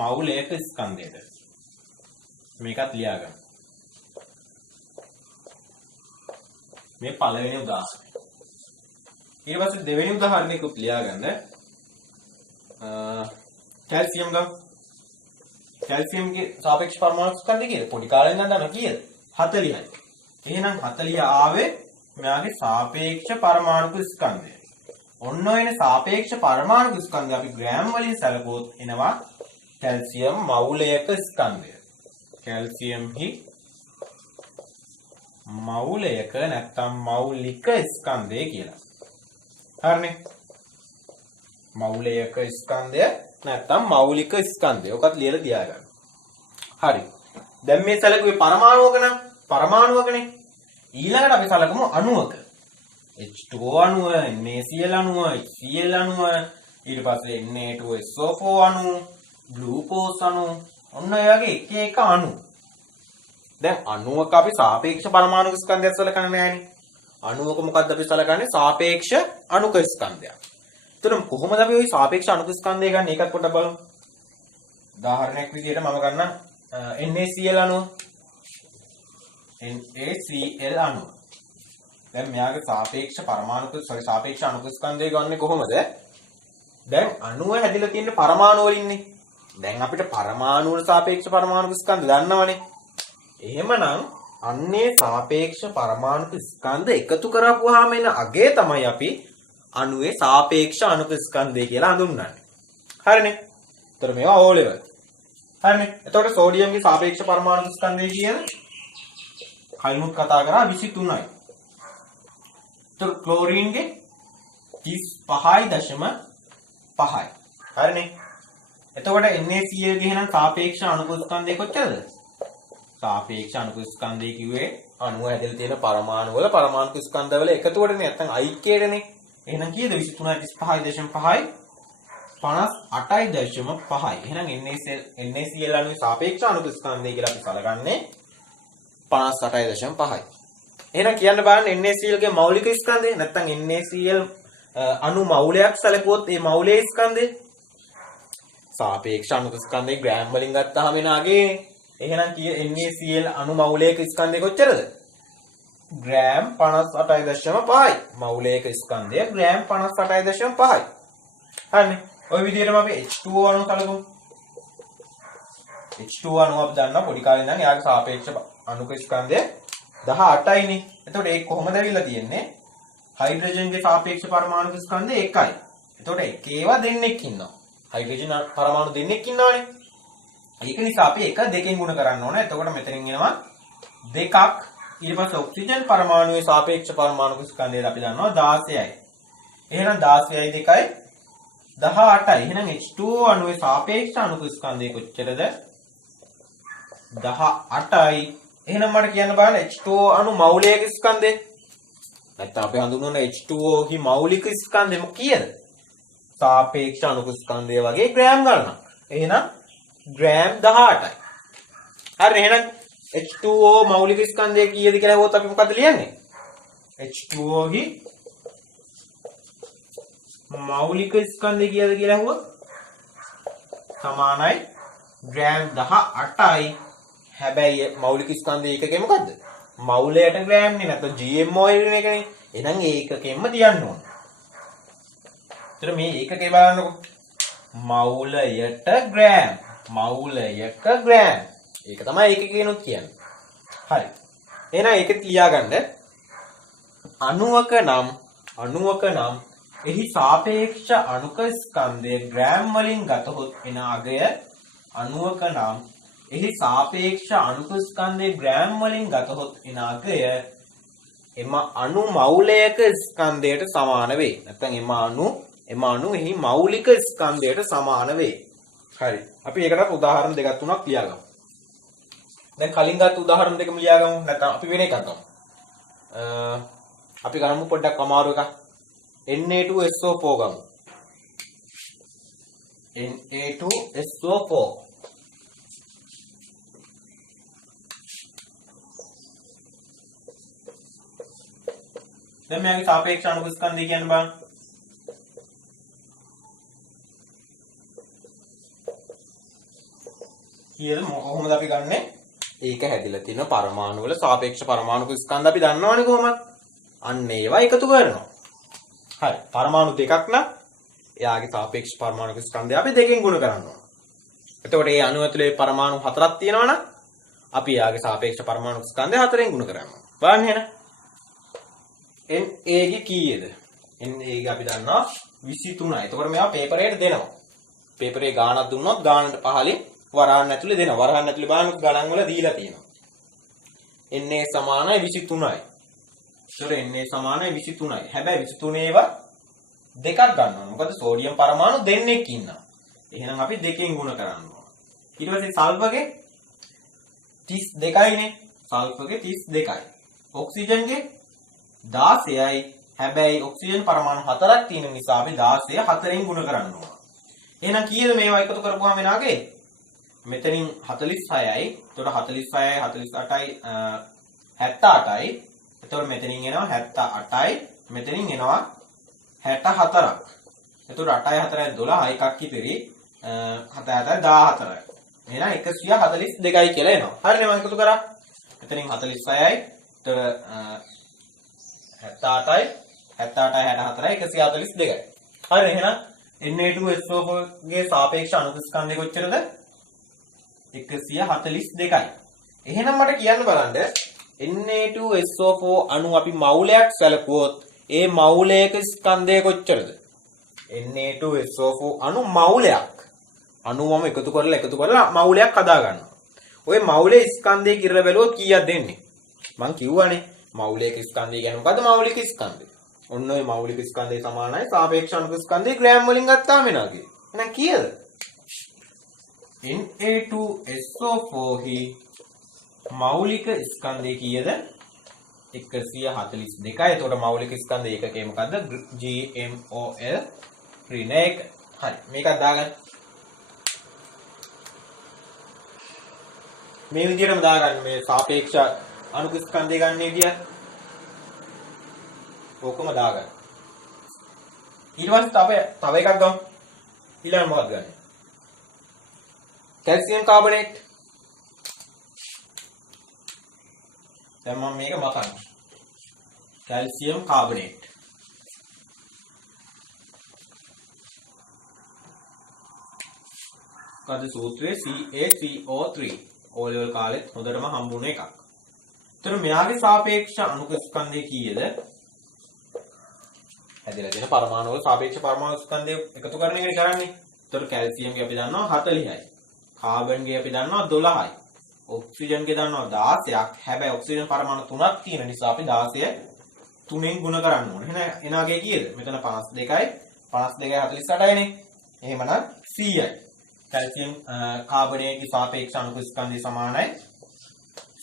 මෞලික ස්කන්ධයට. මේකත් ලියා ගන්න. මේ පළවෙනි උදාහරණය. ඊට පස්සේ දෙවෙනි උදාහරණයකුත් ලියා ගන්න. කැල්සියම් ගමු. කැල්සියම්ගේ සාපේක්ෂ පරමාණු ස්කන්ධය කීයද? පොඩි කාලේ ඉඳන් දන්නවා කීයද? 40යි. එහෙනම් 40 ආවේ මෙයාගේ සාපේක්ෂ පරමාණු ස්කන්ධය. ඔන්න ඔයනේ සාපේක්ෂ පරමාණු ස්කන්ධය අපි ග්‍රෑම් වලින් සැලකුවොත් එනවා කැල්සියම් මෞලයක ස්කන්ධය. කැල්සියම් හි මෞලයක නැත්නම් මෞලික ස්කන්ධය කියලා. හරිනේ. මෞලයක ස්කන්ධය නැත්නම් මෞලික ස්කන්ධය. ඔකත් ලියලා තියාගන්න. හරි. දැන් මේ සැලකුවේ පරමාණුවක නම් පරමාණුවකනේ. ඊළඟට අපි සැලකමු අණුවක. H2O අණුව, NaCl අණුව, HCl අණුව, ඊට පස්සේ Na2SO4 අණුව, ග්ලූකෝස් අණුව, ඔන්න ඔය වගේ එක එක අණු. දැන් අණුවක අපි සාපේක්ෂ පරමාණු ස්කන්ධයක් සැලකන්නේ නැහැනේ. අණුවක මොකද්ද අපි සැලකන්නේ? සාපේක්ෂ අණුක ස්කන්ධයක්. එතකොට කොහොමද අපි ওই සාපේක්ෂ අණුක ස්කන්ධය ගන්න? ඒකත් පොඩ්ඩක් බලමු. උදාහරණයක් විදිහට මම ගන්නම් NaCl අණුව. NaCl අණුව. දැන් මෙයාගේ සාපේක්ෂ සාපේක්ෂ අණුක ස්කන්ධය ගන්නෙ කොහොමද? දැන් අණුව හැදිලා තියෙන්නේ පරමාණු වලින්නේ. දැන් අපිට පරමාණු වල සාපේක්ෂ පරමාණු ස්කන්ධ දන්නවනේ. එහෙමනම් අන්නේ සාපේක්ෂ පරමාණු ස්කන්ධ එකතු කරපුවාම එන අගය තමයි අපි අණුවේ සාපේක්ෂ අණුක ස්කන්ධය කියලා හඳුන්වන්නේ. හරිනේ. එතකොට මේවා O level. හරිනේ. එතකොට සෝඩියම්ගේ සාපේක්ෂ පරමාණු ස්කන්ධය කියන්නේ කලිමුත් කතා කරා 23යි. එතකොට ක්ලෝරින්ගේ 35.5යි. හරිනේ. එතකොට NaCl ගේ නම් සාපේක්ෂ අණුක ස්කන්ධය කොච්චරද? සාපේක්ෂ අණුක ස්කන්ධය කිව්වේ අණුව ඇතුළේ තියෙන පරමාණු වල පරමාණු ස්කන්ධ වල එකතුවටනේ නැත්නම් ඓක්‍යයටනේ. එහෙනම් කීයද 23.5යි 58.5යි. එහෙනම් NaCl අණුවේ සාපේක්ෂ අණුක ස්කන්ධය කියලා අපි සලකන්නේ 58.5යි. එහෙනම් කියන්න බලන්න NaCl ගේ මෞලික ස්කන්ධය නැත්නම් NaCl අණු මෞලයක් සැලකුවොත් ඒ මෞලයේ ස්කන්ධය සාපේක්ෂ අණුක ස්කන්ධය ග්‍රෑම් වලින් ගත්තාම එන අගේ එහෙනම් NaCl අණු මෞලයක ස්කන්ධය කොච්චරද? ග්‍රෑම් 58.5යි. මෞලයක ස්කන්ධය ග්‍රෑම් 58.5යි. හරිනේ. ඔය විදිහටම අපි H2O අණු සැලකුමු. H2O අණුව අපි දන්නා පොඩි කාලේ ඉඳන් එයාගේ සාපේක්ෂ අණුක ස්කන්ධය 18යිනේ. එතකොට ඒක කොහොමද ඇවිල්ලා තියෙන්නේ? හයිඩ්‍රජන්ගේ සාපේක්ෂ පරමාණු ස්කන්ධය 1යි. එතකොට ඒවා දෙන්නෙක් ඉන්නවා. හයිඩ්‍රජන් පරමාණු දෙන්නෙක් ඉන්නවනේ. ඒක නිසා අපි 1 2කින් ගුණ කරන්න ඕන. එතකොට මෙතනින් එනවා 2ක්. ඊට පස්සේ ඔක්සිජන් පරමාණුවේ සාපේක්ෂ පරමාණු ස්කන්ධය අපි දන්නවා 16යි. එහෙනම් 16යි 2යි 18යි. එහෙනම් H2O අණුවේ සාපේක්ෂ අණුක ස්කන්ධය කොච්චරද? 18යි. එහෙනම් මට කියන්න බලන්න H2O අණු මෞලික ස්කන්ධය. නැත්නම් අපි හඳුන්වන H2O හි මෞලික ස්කන්ධය කීයද? සාපේක්ෂ අණුක ස්කන්ධය වගේ ග්‍රෑම් ගණනක්. එහෙනම් ග්‍රෑම් 18යි. හරි එහෙනම් H2O මෞලික ස්කන්ධය කීයද කියලා හොත් අපි මොකද්ද ලියන්නේ? H2O හි මෞලික ස්කන්ධය කීයද කියලා හොත් සමානයි ග්‍රෑම් 18යි. හැබැයි මෞලික ස්කන්ධය ඒකකේ මොකද්ද? මෞලයට ග්‍රෑම් නේ නැත්නම් GMO එකනේ. එහෙනම් ඒකකෙන්ම තියන්න ඕන. ඒතර මේ ඒකකේ බලන්නකො. මෞලයට ග්‍රෑම්. මෞලයක ග්‍රෑම්. ඒක තමයි ඒකකේනොත් කියන්නේ. හරි. එහෙනම් ඒකත් ලියාගන්න. අණුවක නම් එහි සාපේක්ෂ අණුක ස්කන්ධය ග්‍රෑම් වලින් ගතහොත් එන අගය අණුවක නම් එහි සාපේක්ෂ අණුක ස්කන්ධය ග්‍රෑම් වලින් ගතහොත් එන අගය එම අණු මෞලයක ස්කන්ධයට සමාන වේ. නැත්නම් එම අණු එම අණු එහි මෞලික ස්කන්ධයට සමාන වේ. හරි. අපි ඒකට උදාහරණ දෙකක් තුනක් ලියාගමු. දැන් කලින් ගත්ත උදාහරණ දෙකම ලියාගමු. නැත්නම් අපි වෙන එකක් ගමු. අපි ගමු පොඩ්ඩක් අමාරු එකක්. Na2SO4 ගමු. Na2SO4. දැන් මෙයාගේ සාපේක්ෂ අණු ස්කන්ධය කියන්න බලන්න. කියලා කොහොමද අපි ගන්නෙ? ඒක හැදිලා තියෙන පරමාණු වල සාපේක්ෂ පරමාණු ස්කන්ධ අපි දන්නවනේ කොහොමද? අන්න ඒවා එකතු කරනවා. හරි. පරමාණු දෙකක් නම් එයාගේ සාපේක්ෂ පරමාණු ස්කන්ධය අපි දෙකෙන් ගුණ කරනවා. එතකොට මේ අණු ඇතුලේ පරමාණු හතරක් තියෙනවා නම් අපි එයාගේ සාපේක්ෂ පරමාණු ස්කන්ධය හතරෙන් ගුණ කරනවා. බලන්න එහෙනම්. Na ගේ කීයද? Na ගේ අපි දන්නවා 23යි. එතකොට මේවා පේපරේට දෙනවා. පේපරේ ගාණක් දුන්නොත් ගාණට පහලින් වරහන් ඇතුලේ දෙනවා. වරහන් ඇතුලේ බලන්න ගණන් වල දීලා තියෙනවා. Na සමානයි 23යි. ඒතර Na සමානයි 23යි. හැබැයි 23 ඒවා දෙකක් ගන්නවා. මොකද සෝඩියම් පරමාණු දෙන්නෙක් ඉන්නවා. එහෙනම් අපි දෙකෙන් ගුණ කරනවා. ඊට පස්සේ සල්ෆර්ගේ 32යිනේ. සල්ෆර්ගේ 32යි. ඔක්සිජන්ගේ 16යි. හැබැයි ඔක්සිජන් පරමාණු 4ක් තියෙන නිසා අපි 16 4ෙන් ගුණ කරනවා. එහෙනම් කීයද මේවා එකතු කරපුවාම වෙනාගේ? මෙතනින් 46යි. එතකොට 46යි 48යි 78යි. එතකොට මෙතනින් එනවා 78යි. මෙතනින් එනවා 64ක්. එතකොට 8යි 4යි 12 එකක් ඉතිරි 7 14යි. එහෙනම් 142යි කියලා එනවා. හරිනේ මම එකතු කරා. මෙතනින් 46යි. එතකොට 78යි 78යි 64යි 142යි. හරි එහෙනම් Na2SO4 ගේ සාපේක්ෂ අණු ස්කන්ධය කොච්චරද? 142යි. එහෙනම් මට කියන්න බලන්න Na2SO4 අණු අපි මවුලයක් සැලකුවොත් ඒ මවුලයක ස්කන්ධය කොච්චරද? Na2SO4 අණු මවුලයක්. අණුවම එකතු කරලා මවුලයක් හදා ගන්නවා. ওই මවුලේ ස්කන්ධය කිරලා බැලුවොත් කීයක් දෙන්නේ? මං කිව්වනේ මවුලයක ස්කන්ධය කියන්නේ මොකද්ද? මවුලික ස්කන්ධය. ඔන්න ඔය මවුලික ස්කන්ධය සමානයි සාපේක්ෂ අණු ස්කන්ධය ග්‍රෑම් වලින් ගත්තාම එනවාගේ. එහෙනම් කීයද? Na2SO4 හි මෞලික ස්කන්ධය කීයද? 142යි. එතකොට මෞලික ස්කන්ධ ඒකකය මොකද්ද? GMOL ඍණ 1. හරි. මේකත් දාගන්න. මේ විදිහටම දාගන්න මේ සාපේක්ෂ අණු ස්කන්ධය ගන්න විදිය. ඕකම දාගන්න. ඊට පස්සේ තව එකක් ගමු. ඊළඟ මොකක්ද ගන්නේ? Calcium carbonate. දැන් මම මේක මතන්න. Calcium carbonate. කද සූත්‍රයේ CaCO3 ඕ ලෙවල් කාලෙත් හොඳටම හම්බුන එකක්. ඒතර මෙයාගේ සාපේක්ෂ අණු ස්කන්ධය කීයද? හැදලා දෙන පරමාණු වල සාපේක්ෂ පරමාණු ස්කන්ධය එකතු කරන එකනේ කරන්නේ. ඒතර කැල්සියම්ගේ අපි දන්නවා 40යි. කාබන්ගේ අපි දන්නවා 12යි. ඔක්සිජන්ගේ දන්නවා 16ක්. හැබැයි ඔක්සිජන් පරමාණු 3ක් තියෙන නිසා අපි 16 3ෙන් ගුණ කරන්න ඕනේ. එහෙනම් එනාගේ කීයද? මෙතන 52යි 52යි 48යිනේ. එහෙමනම් 100යි. කැල්සියම් කාබනේට් සාපේක්ෂ අණු ස්කන්ධය සමානයි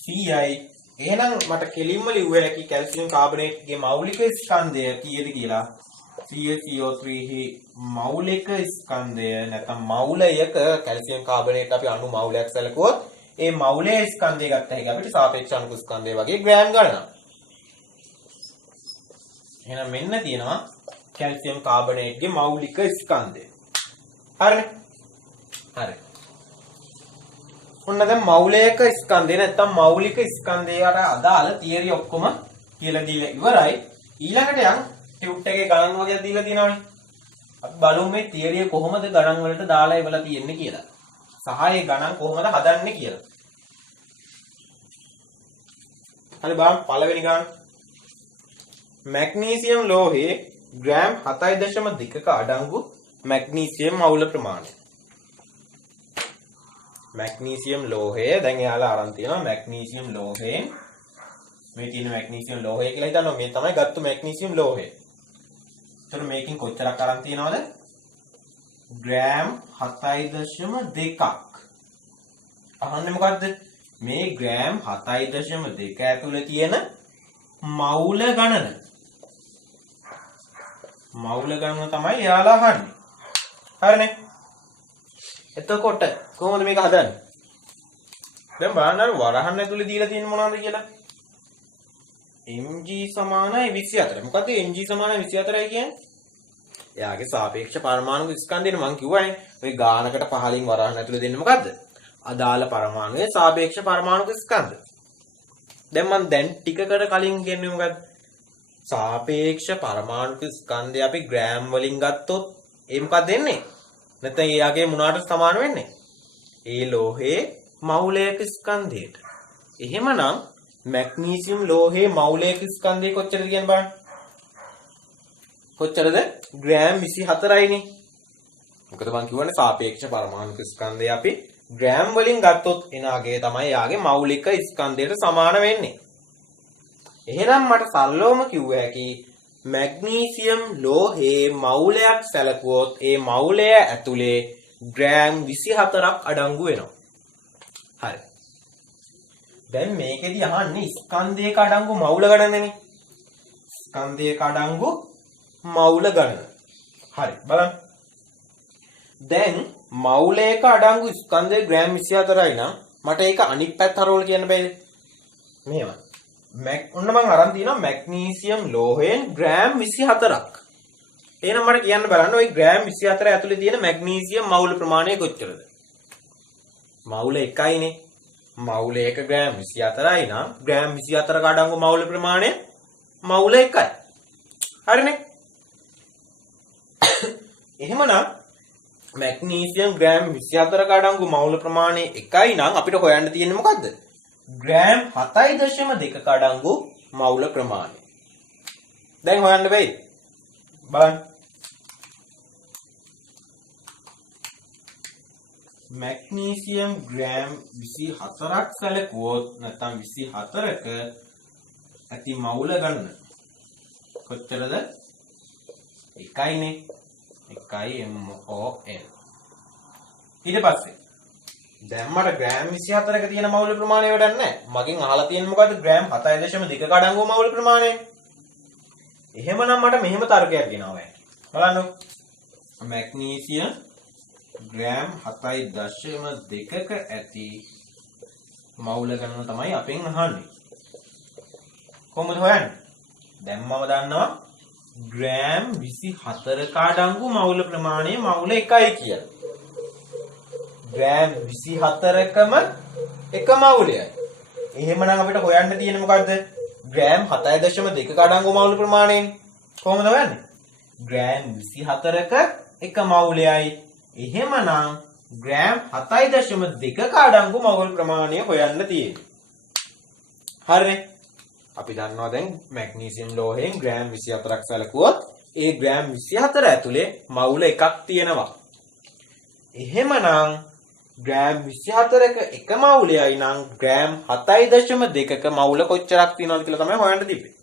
100යි. එහෙනම් මට කෙලින්ම ලිව්ව හැකි කැල්සියම් කාබනේට්ගේ මෞලික ස්කන්ධය කීයද කියලා? CaCO3 හි මෞලික ස්කන්ධය නැත්නම් මෞලයක කැල්සියම් කාබනේට් අපි අණු මෞලයක් සැලකුවොත් ඒ මෞලයේ ස්කන්ධය ගත්ත හැකි අපිට සාපේක්ෂ අණු ස්කන්ධය වගේ ග්‍රෑම් ගණනක්. එහෙනම් මෙන්න තියෙනවා කැල්සියම් කාබනේට්ගේ මෞලික ස්කන්ධය. හරිනේ? හරි. ඔන්න දැන් මෞලයක ස්කන්ධය නැත්නම් මෞලික ස්කන්ධයට අදාළ තියරි ඔක්කොම කියලා දීලා ඉවරයි. ඊළඟට යන් ටියුට් එකේ ගණන් වගේ දීලා තියෙනවානේ. අපි බලමු මේ තියරිය කොහොමද ගණන් වලට දාලා ඉවලා තියෙන්නේ කියලා. සහ ඒ ගණන් කොහොමද හදන්නේ කියලා. හරි බලන්න පළවෙනි ගණන්. මැග්නීසියම් ලෝහයේ ග්‍රෑම් 7.2ක අඩංගු මැග්නීසියම් මවුල ප්‍රමාණය. මැග්නීසියම් ලෝහය දැන් එයාලා අරන් තියෙනවා මැග්නීසියම් ලෝහයෙන් මේ තියෙන මැග්නීසියම් ලෝහය කියලා හිතනවා මේ තමයි ගත්ත මැග්නීසියම් ලෝහය. එතකොට මේකෙන් කොච්චරක් අරන් තියනවද? ග්‍රෑම් 7.2ක්. අහන්නේ මොකද්ද? මේ ග්‍රෑම් 7.2 ඇතුලේ තියෙන මවුල ගණන. මවුල ගණන තමයි එයාලා අහන්නේ. හරිනේ. එතකොට කොහොමද මේක හදන්නේ? දැන් බලන්න අර වරහන් ඇතුලේ දීලා තියෙන මොනවද කියලා. mg සමානයි 24. මොකද්ද mg සමානයි 24යි කියන්නේ? එයාගේ සාපේක්ෂ පරමාණු ස්කන්ධයන මම කිව්වනේ. ඔය ගානකට පහලින් වරහන් ඇතුලේ දෙන්නේ මොකද්ද? අදාළ පරමාණුවේ සාපේක්ෂ පරමාණු ස්කන්ධ. දැන් ටිකකට කලින් කියන්නේ මොකද්ද? සාපේක්ෂ පරමාණු ස්කන්ධය අපි ග්‍රෑම් වලින් ගත්තොත් ඒ මොකක්ද දෙන්නේ? නැත්නම් එයාගේ මොනකට සමාන වෙන්නේ? ඒ ලෝහයේ මවුලයක ස්කන්ධයට. එහෙමනම් මැග්නීසියම් ලෝහයේ මවුලයක ස්කන්ධය කොච්චරද කියන බලන්න. කොච්චරද? ග්‍රෑම් 24යිනේ. මොකද මම කියවනේ සාපේක්ෂ පරමාණු ස්කන්ධය අපි ග්‍රෑම් වලින් ගත්තොත් එන අගය තමයි යාගේ මෞලික ස්කන්ධයට සමාන වෙන්නේ. එහෙනම් මට සරලවම කිව්ව හැකි මැග්නීසියම් ලෝහයේ මෞලයක් සැලකුවොත් ඒ මෞලය ඇතුලේ ග්‍රෑම් 24ක් අඩංගු වෙනවා. හරි. දැන් මේකෙදි අහන්නේ ස්කන්ධයක අඩංගු මෞල ගණනනේ. ස්කන්ධයක අඩංගු මෞල ගණන. හරි බලන්න. දැන් මෞලයක අඩංගු ස්කන්ධය ග්‍රෑම් 24යි නම් මට ඒක අනිත් පැත්ත හරවල කියන්න බෑද? මෙහෙම. ඔන්න මම අරන් තිනවා මැග්නීසියම් ලෝහයෙන් ග්‍රෑම් 24ක්. එහෙනම් මට කියන්න බලන්න ওই ග්‍රෑම් 24 ඇතුලේ තියෙන මැග්නීසියම් මෞල ප්‍රමාණය කොච්චරද? මෞල 1යිනේ. මෞල 1 ග්‍රෑම් 24යි නම් ග්‍රෑම් 24ක අඩංගු මෞල ප්‍රමාණය මෞල 1යි. හරිනේ? එහෙමනම් මැග්නීසියම් ග්‍රෑම් 24ක අඩංගු මෞල ප්‍රමාණය 1යි නම් අපිට හොයන්න තියෙන්නේ මොකද්ද? ග්‍රෑම් 7.2ක අඩංගු මෞල ප්‍රමාණය. දැන් හොයන්න බැයි. බලන්න. මැග්නීසියම් ග්‍රෑම් 24ක් සැලකුවොත් නැත්නම් 24ක ඇති මෞල ගණන කොච්චරද? 1යිනේ. 1යි MOL. ඊට පස්සේ දැන් මට ග්‍රෑම් 24ක තියෙන මෞල ප්‍රමාණය වැඩක් නැහැ. මගෙන් අහලා තියෙන්නේ මොකද්ද? ග්‍රෑම් 7.2ක අඩංගු මෞල ප්‍රමාණය. එහෙමනම් මට මෙහෙම තර්කයක් ගෙනවා. බලන්න. මැග්නීසියම් ග්‍රෑම් 7.2ක ඇති මෞල ගණන තමයි අපෙන් අහන්නේ. කොහොමද හොයන්නේ? දැන් මම දන්නවා ග්‍රෑම් 24ක අඩංගු මෞල ප්‍රමාණය මෞල 1යි කියලා. ග්‍රෑම් 24කම එක මෞලයයි. එහෙමනම් අපිට හොයන්න තියෙන්නේ මොකද්ද? ග්‍රෑම් 7.2ක අඩංගු මෞල ප්‍රමාණය. කොහොමද හොයන්නේ? ග්‍රෑම් 24ක එක මෞලයයි. එහෙමනම් ග්‍රෑම් 7.2ක අඩංගු මෞල ප්‍රමාණය හොයන්න තියෙන්නේ. හරිනේ? අපි දන්නවා දැන් මැග්නීසියම් ලෝහයෙන් ග්‍රෑම් 24ක් සැලකුවොත් ඒ ග්‍රෑම් 24 ඇතුලේ මෞල එකක් තියෙනවා. එහෙමනම් ග්‍රෑම් 24ක එක මෞලයයි නම් ග්‍රෑම් 7.2ක මෞල කොච්චරක් තියෙනවද කියලා තමයි හොයන්න තිබ්බේ.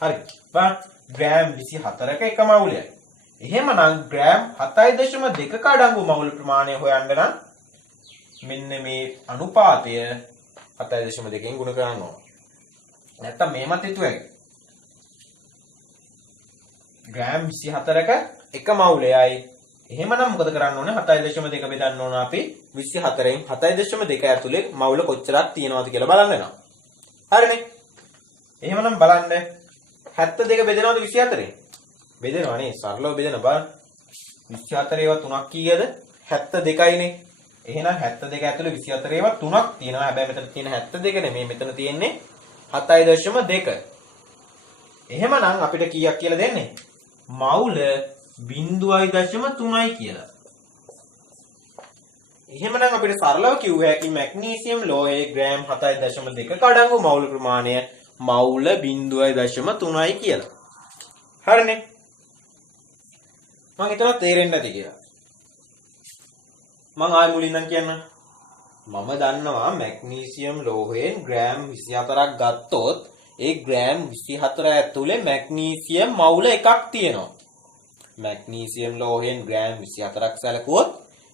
හරි. බලන්න ග්‍රෑම් 24ක එක මෞලයයි. එහෙමනම් ග්‍රෑම් 7.2ක අඩංගු මෞල ප්‍රමාණය හොයන්න නම් මෙන්න මේ අනුපාතය 7.2කින් ගුණ කරන්න ඕන. නැත්තම් මේමත් හිතුවේ. ග්‍රෑම් 24ක එක මෞලයයි. එහෙමනම් මොකද කරන්න ඕනේ? 7.2 බෙදන්න ඕන අපි 24න් 7.2 ඇතුලේ මෞල කොච්චරක් තියෙනවද කියලා බලන්න වෙනවා. හරිනේ? එහෙමනම් බලන්න 72 බෙදනවද 24න්? බෙදෙනවා නේ. සරලව බෙදෙන බලන්න. 24 ඒවා 3ක් කීයද? 72යිනේ. එහෙනම් 72 ඇතුලේ 24 ඒවා 3ක් තියෙනවා. හැබැයි මෙතන තියෙන 72 නෙමෙයි. මෙතන තියෙන්නේ 7.2. එහෙමනම් අපිට කීයක් කියලා දෙන්නේ? මෞල 0.3යි කියලා. එහෙමනම් අපිට සරලව කිව්ව හැකි මැග්නීසියම් ලෝහයේ ග්‍රෑම් 7.2ක අඩංගු මෞල ප්‍රමාණය මෞල 0.3යි කියලා. හරිනේ? මම හිතනවා තේරෙන්නේ නැති කියලා. මම ආයෙ මුලින් නම් කියන්නම්. මම දන්නවා මැග්නීසියම් ලෝහයෙන් ග්‍රෑම් 24ක් ගත්තොත් ඒ ග්‍රෑම් 24 ඇතුලේ මැග්නීසියම් මෞල එකක් තියෙනවා. මැග්නීසියම් ලෝහයෙන් ග්‍රෑම් 24ක් සැලකුවොත්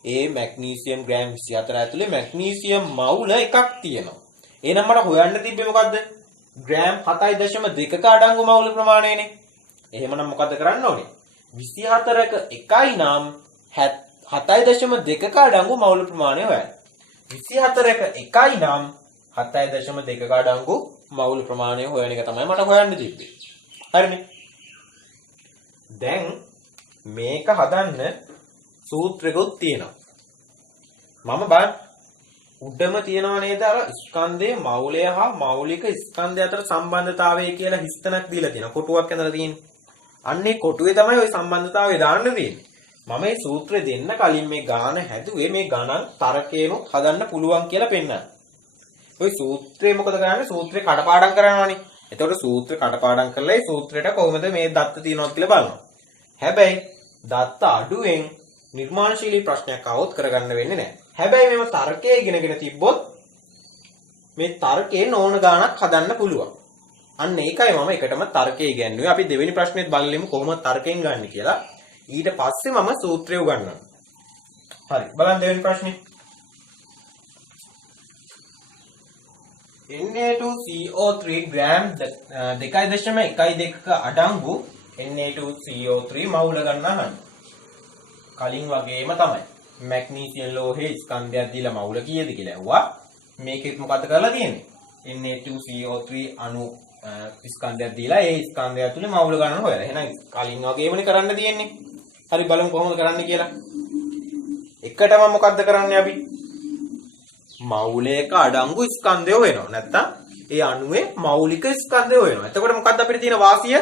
ඒ මැග්නීසියම් ග්‍රෑම් 24 ඇතුලේ මැග්නීසියම් මවුල එකක් තියෙනවා. එහෙනම් මට හොයන්න තිබ්බේ මොකද්ද? ග්‍රෑම් 7.2ක අඩංගු මවුල ප්‍රමාණයනේ. එහෙමනම් මොකද්ද කරන්න ඕනේ? 24ක එකයි නම් 7.2ක අඩංගු මවුල ප්‍රමාණය හොයන්න. 24ක එකයි නම් 7.2ක අඩංගු මවුල ප්‍රමාණය හොයන එක තමයි මට හොයන්න තිබ්බේ. හරිනේ. දැන් මේක හදන්න සූත්‍රයකුත් තියෙනවා. මම බලන්න උඩම තියනවා නේද අර ස්කන්ධයේ මෞලය හා මෞලික ස්කන්ධය අතර සම්බන්ධතාවය කියලා හිස්තනක් දීලා තියෙනවා. කොටුවක් ඇඳලා තියෙන්නේ. අන්නේ කොටුවේ තමයි ওই සම්බන්ධතාවය දාන්න තියෙන්නේ. මම මේ සූත්‍රය දෙන්න කලින් මේ ගාන හැදුවේ මේ ගණන් තරකේනොත් හදන්න පුළුවන් කියලා පෙන්නන්න. ওই සූත්‍රය මොකද කරන්නේ? සූත්‍රේ කඩපාඩම් කරනවානේ. එතකොට සූත්‍රේ කඩපාඩම් කරලා ඒ සූත්‍රයට කොහොමද මේ දත්ත තියනවද කියලා බලනවා. හැබැයි දත්ත අඩුවෙන් නිර්මාණශීලී ප්‍රශ්නයක් આવොත් කරගන්න වෙන්නේ නැහැ. හැබැයි මේව තර්කයේ ඉගෙනගෙන තිබ්බොත් මේ තර්කයෙන් ඕන ගාණක් හදන්න පුළුවන්. අන්න ඒකයි මම එකටම තර්කයේ ඉගෙනුවේ. අපි දෙවෙනි ප්‍රශ්නේත් බලලෙමු කොහොමද තර්කයෙන් ගන්න කියලා. ඊට පස්සේ මම සූත්‍රය උගන්වනවා. හරි. බලන්න දෙවෙනි ප්‍රශ්නේ. Na2CO3 ග්‍රෑම් 2.12ක අඩංගු Na2CO3 මවුල ගන්න අහන්න. කලින් වගේම තමයි. මැග්නීසියම් ලෝහයේ ස්කන්ධයක් දීලා මවුල කීයද කියලා ඇහුවා. මේකෙත් මොකද කරලා තියෙන්නේ? Na2CO3 අණු ස්කන්ධයක් දීලා ඒ ස්කන්ධය ඇතුලේ මවුල ගන්න හොයලා. එහෙනම් කලින් වගේමනේ කරන්න තියෙන්නේ. හරි බලමු කොහොමද කරන්න කියලා. එකටම මොකද්ද කරන්නේ අපි? මෞලික අඩංගු ස්කන්ධය වෙනවා. නැත්තම් ඒ අණුවේ මෞලික ස්කන්ධය වෙනවා. එතකොට මොකද්ද අපිට තියෙන වාසිය?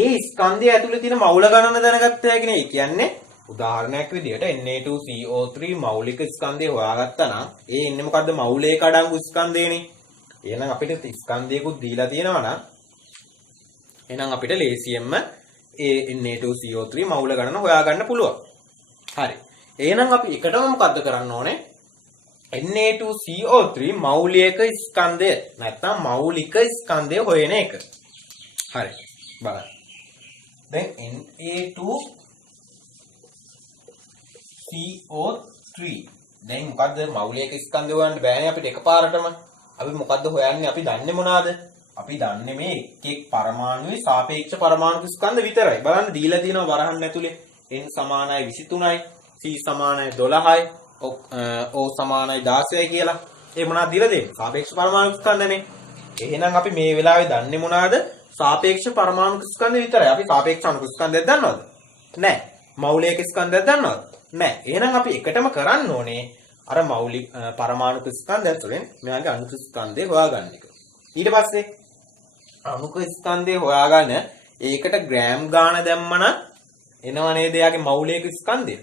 ඒ ස්කන්ධය ඇතුලේ තියෙන මෞල ගණන දැනගත්ත හැකිනේ. ඒ කියන්නේ උදාහරණයක් විදිහට Na2CO3 මෞලික ස්කන්ධය හොයාගත්තා නම් ඒ ඉන්නේ මොකද්ද? මෞලික අඩංගු ස්කන්ධයනේ. එහෙනම් අපිට ස්කන්ධයකුත් දීලා තියෙනවා නම් එහෙනම් අපිට ලේසියෙන්ම ඒ Na2CO3 මෞල ගණන හොයාගන්න පුළුවන්. හරි. එහෙනම් අපි එකටම මොකද්ද කරන්න ඕනේ? Na2CO3 මෞලික ස්කන්ධය නැත්නම් මෞලික ස්කන්ධය හොයන එක. හරි. බලන්න. දැන් Na2CO3 දැන් මොකද්ද මෞලික ස්කන්ධය හොයන්න බෑනේ අපිට එකපාරටම. අපි මොකද්ද හොයන්නේ? අපි දන්නේ මොනවාද? අපි දන්නේ මේ එක් පරමාණුවේ සාපේක්ෂ පරමාණු ස්කන්ධ විතරයි. බලන්න දීලා තියෙනවා වරහන් ඇතුලේ n සමානයි 23යි, c සමානයි 12යි, o සමානයි 16යි කියලා. ඒ මොනවද දීලා දෙන්නේ? සාපේක්ෂ පරමාණු ස්කන්ධනේ. එහෙනම් අපි මේ වෙලාවේ දන්නේ මොනවාද? සාපේක්ෂ පරමාණු ස්කන්ධ විතරයි. අපි සාපේක්ෂ අණු ස්කන්ධයක් දන්නවද? නැහැ. මෞලික ස්කන්ධයක් දන්නවද? නැහැ. එහෙනම් අපි එකටම කරන්න ඕනේ අර මෞලික පරමාණු ස්කන්ධය තුළින් මෙයාගේ අණු ස්කන්ධය හොයාගන්න එක. ඊට පස්සේ අණු ස්කන්ධය හොයාගන්න ඒකට ග්‍රෑම් ගාන දැම්මම එනව නේද එයාගේ මෞලික ස්කන්ධය.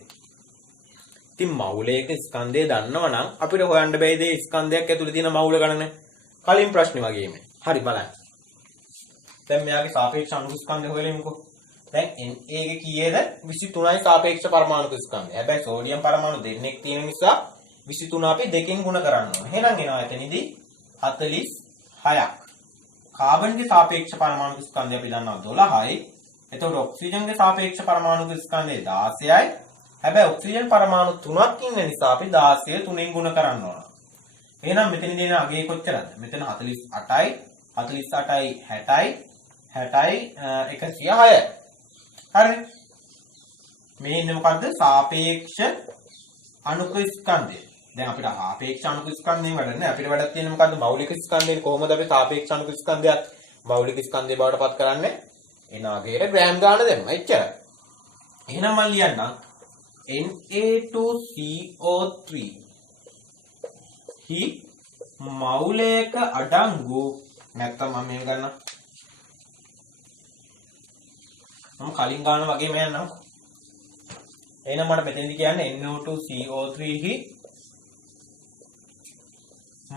ඉතින් මෞලික ස්කන්ධය දන්නවනම් අපිට හොයන්න බැයිද ඒ ස්කන්ධයක් ඇතුළේ තියෙන මෞල ගණන? කලින් ප්‍රශ්නේ වගේම. හරි බලන්න. දැන් මෙයාගේ සාපේක්ෂ අණු ස්කන්ධය හොයලෙමුකෝ. දැන් Na ගේ කීයේද? 23යි සාපේක්ෂ පරමාණු ස්කන්ධය. හැබැයි සෝඩියම් පරමාණු දෙන්නෙක් තියෙන නිසා 23 අපි දෙකෙන් ගුණ කරන්න ඕනේ. එහෙනම් එනවා එතනදී 46ක්. කාබන්ගේ සාපේක්ෂ පරමාණු ස්කන්ධය අපි දන්නවා 12යි. එතකොට ඔක්සිජන්ගේ සාපේක්ෂ පරමාණු ස්කන්ධය 16යි. හැබැයි ඔක්සිජන් පරමාණු 3ක් ඉන්න නිසා අපි 16 3ෙන් ගුණ කරන්න ඕන. එහෙනම් මෙතන දෙන අගේ කොච්චරද? මෙතන 48යි, 48යි 60යි, 60යි 106යි. හරි. මේ ඉන්නේ මොකද්ද? සාපේක්ෂ අණුක ස්කන්ධය. දැන් අපිට සාපේක්ෂ අණුක ස්කන්ධයෙන් වැඩ නැහැ. අපිට වැඩක් තියෙන්නේ මොකද්ද? මෞලික ස්කන්ධයෙන් කොහොමද අපි සාපේක්ෂ අණුක ස්කන්ධයත් මෞලික ස්කන්ධය බවට පත් කරන්නේ? එන අගේට ග්‍රෑම් ගාන දෙනවා. එච්චරයි. එහෙනම් මම ලියන්නම් Na2CO3 හි මෞලික අඩංගු නැත්තම් මම මේක ගන්නම්. මම කලින් ගන්න වගේම යන්නම්. එහෙනම් මට මෙතෙන්දි කියන්නේ Na2CO3 හි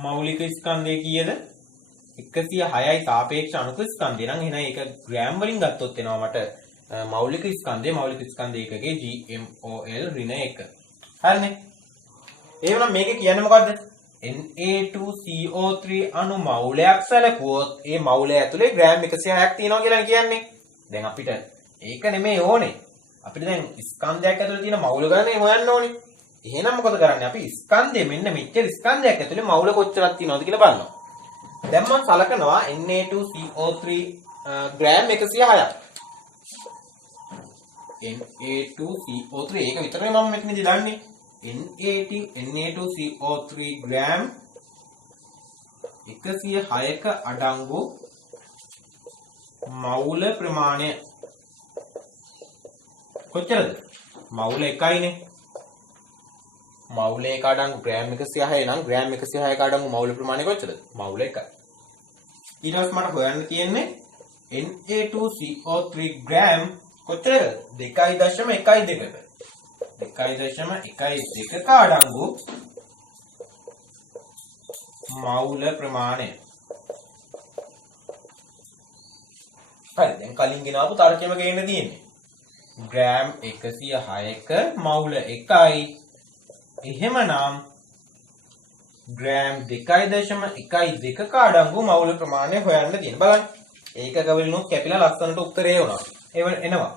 මෞලික ස්කන්ධය කීයද? 106යි සාපේක්ෂ අණුක ස්කන්ධය නම් එහෙනම් ඒක ග්‍රෑම් වලින් ගත්තොත් එනවා මට මෞලික ස්කන්ධය එකකගේ GMOL ඍණ 1. හරිනේ. එහෙනම් මේක කියන්නේ මොකද්ද? Na2CO3 අණු මෞලයක් සැලකුවොත් ඒ මෞලය ඇතුලේ ග්‍රෑම් 106ක් තියෙනවා කියලා කියන්නේ. දැන් අපිට ඒක නෙමෙයි ඕනේ. අපිට දැන් ස්කන්ධයක් ඇතුලේ තියෙන මවුල ගණනේ හොයන්න ඕනේ. එහෙනම් මොකද කරන්නේ? අපි ස්කන්ධය මෙන්න මෙච්චර ස්කන්ධයක් ඇතුලේ මවුල කොච්චරක් තියෙනවද කියලා බලනවා. දැන් මම සලකනවා Na2CO3 ග්‍රෑම් 106ක්. Na2CO3 ඒක විතරයි මම මෙතනදී දන්නේ. Na2CO3 ග්‍රෑම් 106ක අඩංගු මවුල ප්‍රමාණය කොච්චරද? මවුල එකයිනේ. මවුල එක අඩංගු ග්‍රෑම් 106 නම් ග්‍රෑම් 106ක අඩංගු මවුල ප්‍රමාණය කොච්චරද? මවුල එකයි. ඊට පස්සේ මට හොයන්න තියෙන්නේ Na2CO3 ග්‍රෑම් කොච්චරද? 2.12කට. 2.12ක අඩංගු මවුල ප්‍රමාණය. හරි දැන් කලින් ගෙනාවු තර්කයම ගේන්න තියෙන්නේ. ග්‍රෑම් 106ක මවුල 1යි. එහෙමනම් ග්‍රෑම් 2.12ක අඩංගු මවුල ප්‍රමාණය හොයන්න තියෙන. බලන්න. ඒකක වලිනුත් කැපිලා ලස්සනට උත්තරේ එනවා. එනවා.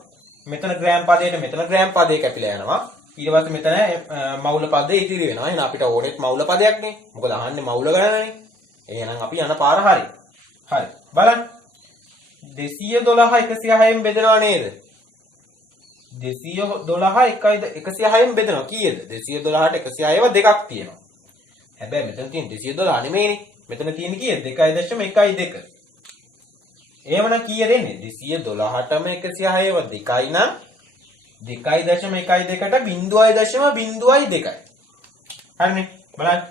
මෙතන ග්‍රෑම් පදයට මෙතන ග්‍රෑම් පදේ කැපිලා යනවා. ඊට පස්සේ මෙතන මවුල පදේ ඉතිරි වෙනවා. එහෙනම් අපිට ඕනෙත් මවුල පදයක් නේ. මොකද අහන්නේ මවුල ගණනනේ. එහෙනම් අපි යන පාර හරි. හරි. බලන්න. 212 106න් බෙදනවා නේද? 212 106න් බෙදනවා කීයද? 212ට 106ව දෙකක් තියෙනවා. හැබැයි මෙතන තියෙන 212 නෙමෙයිනේ. මෙතන තියෙන්නේ කීයද? 2.12. එහෙමනම් කීයද එන්නේ? 212ටම 106ව 2යි නම් 2.12ට 0.02යි. හරිනේ. බලන්න.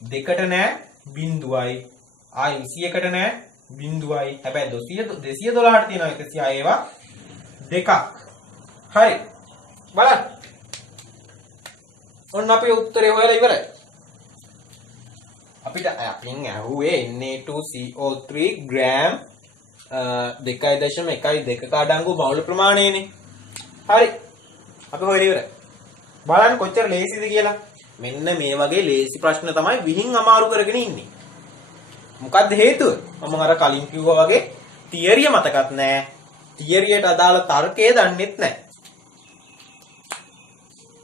2ට නෑ 0යි. ආයි 21ට නෑ 0යි. හැබැයි 212ට තියෙනවා 106ව දෙකක්. හරි. බලන්න. ඔන්න අපේ උත්තරේ හොයලා ඉවරයි. අපිට අපින් ඇහුවේ Na2CO3 ග්‍රෑම් 2.12ක අඩංගු මවුල ප්‍රමාණයනේ. හරි. අපි හොයලා ඉවරයි. බලන්න කොච්චර ලේසිද කියලා. මෙන්න මේ වගේ ලේසි ප්‍රශ්න තමයි විහිං අමාරු කරගෙන ඉන්නේ. මොකද්ද හේතුව? මම අර කලින් කිව්වා වගේ තියරිය මතකත් නැහැ. තියරියට අදාළ තර්කය දන්නෙත් නැහැ.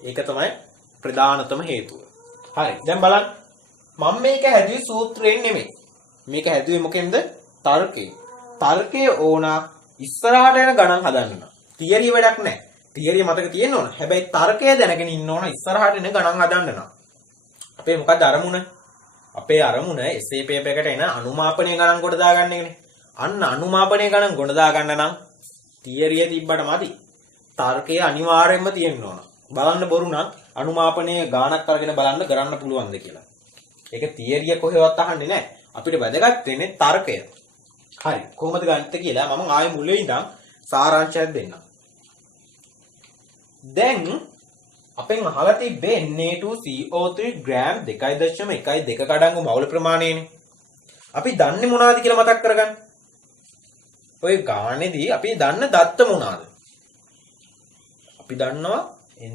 ඒක තමයි ප්‍රධානතම හේතුව. හරි. දැන් බලන්න. මම මේක හැදුවේ සූත්‍රයෙන් නෙමෙයි. මේක හැදුවේ මොකෙන්ද? තර්කයෙන්. තර්කයේ ඕන ඉස්සරහට යන ගණන් හදන්න. තියරිය වැඩක් නැහැ. තියරිය මතක තියෙන්න ඕන. හැබැයි තර්කය දැනගෙන ඉන්න ඕන ඉස්සරහට එන ගණන් හදන්න නම්. අපේ මොකක්ද අරමුණ? අපේ අරමුණ එසේ පේපර් එකට එන අනුමාපනීය ගණන් කොට දාගන්න එකනේ. අන්න අනුමාපනීය ගණන් කොට දාගන්න නම් තියරිය තිබ්බට මදි. තර්කය අනිවාර්යයෙන්ම තියෙන්න ඕන. බලන්න බොරු නම් අනුමාපනීය ගාණක් අරගෙන බලන්න කරන්න පුළුවන්ද කියලා. ඒක තියරිය කොහෙවත් අහන්නේ නැහැ. අපිට වැදගත් වෙන්නේ තර්කය. හරි. කොහොමද ගන්නත් කියලා මම ආයෙ මුලින් ඉඳන් සාරාංශයක් දෙන්නම්. දැන් අපෙන් අහලා තිබ්බේ Na2CO3 ග්‍රෑම් 2.12ක අඩංගු මවුල ප්‍රමාණයනේ. අපි දන්නේ මොනවද කියලා මතක් කරගන්න. ඔය ගානේදී අපි දන්න දත්ත මොනවාද? අපි දන්නවා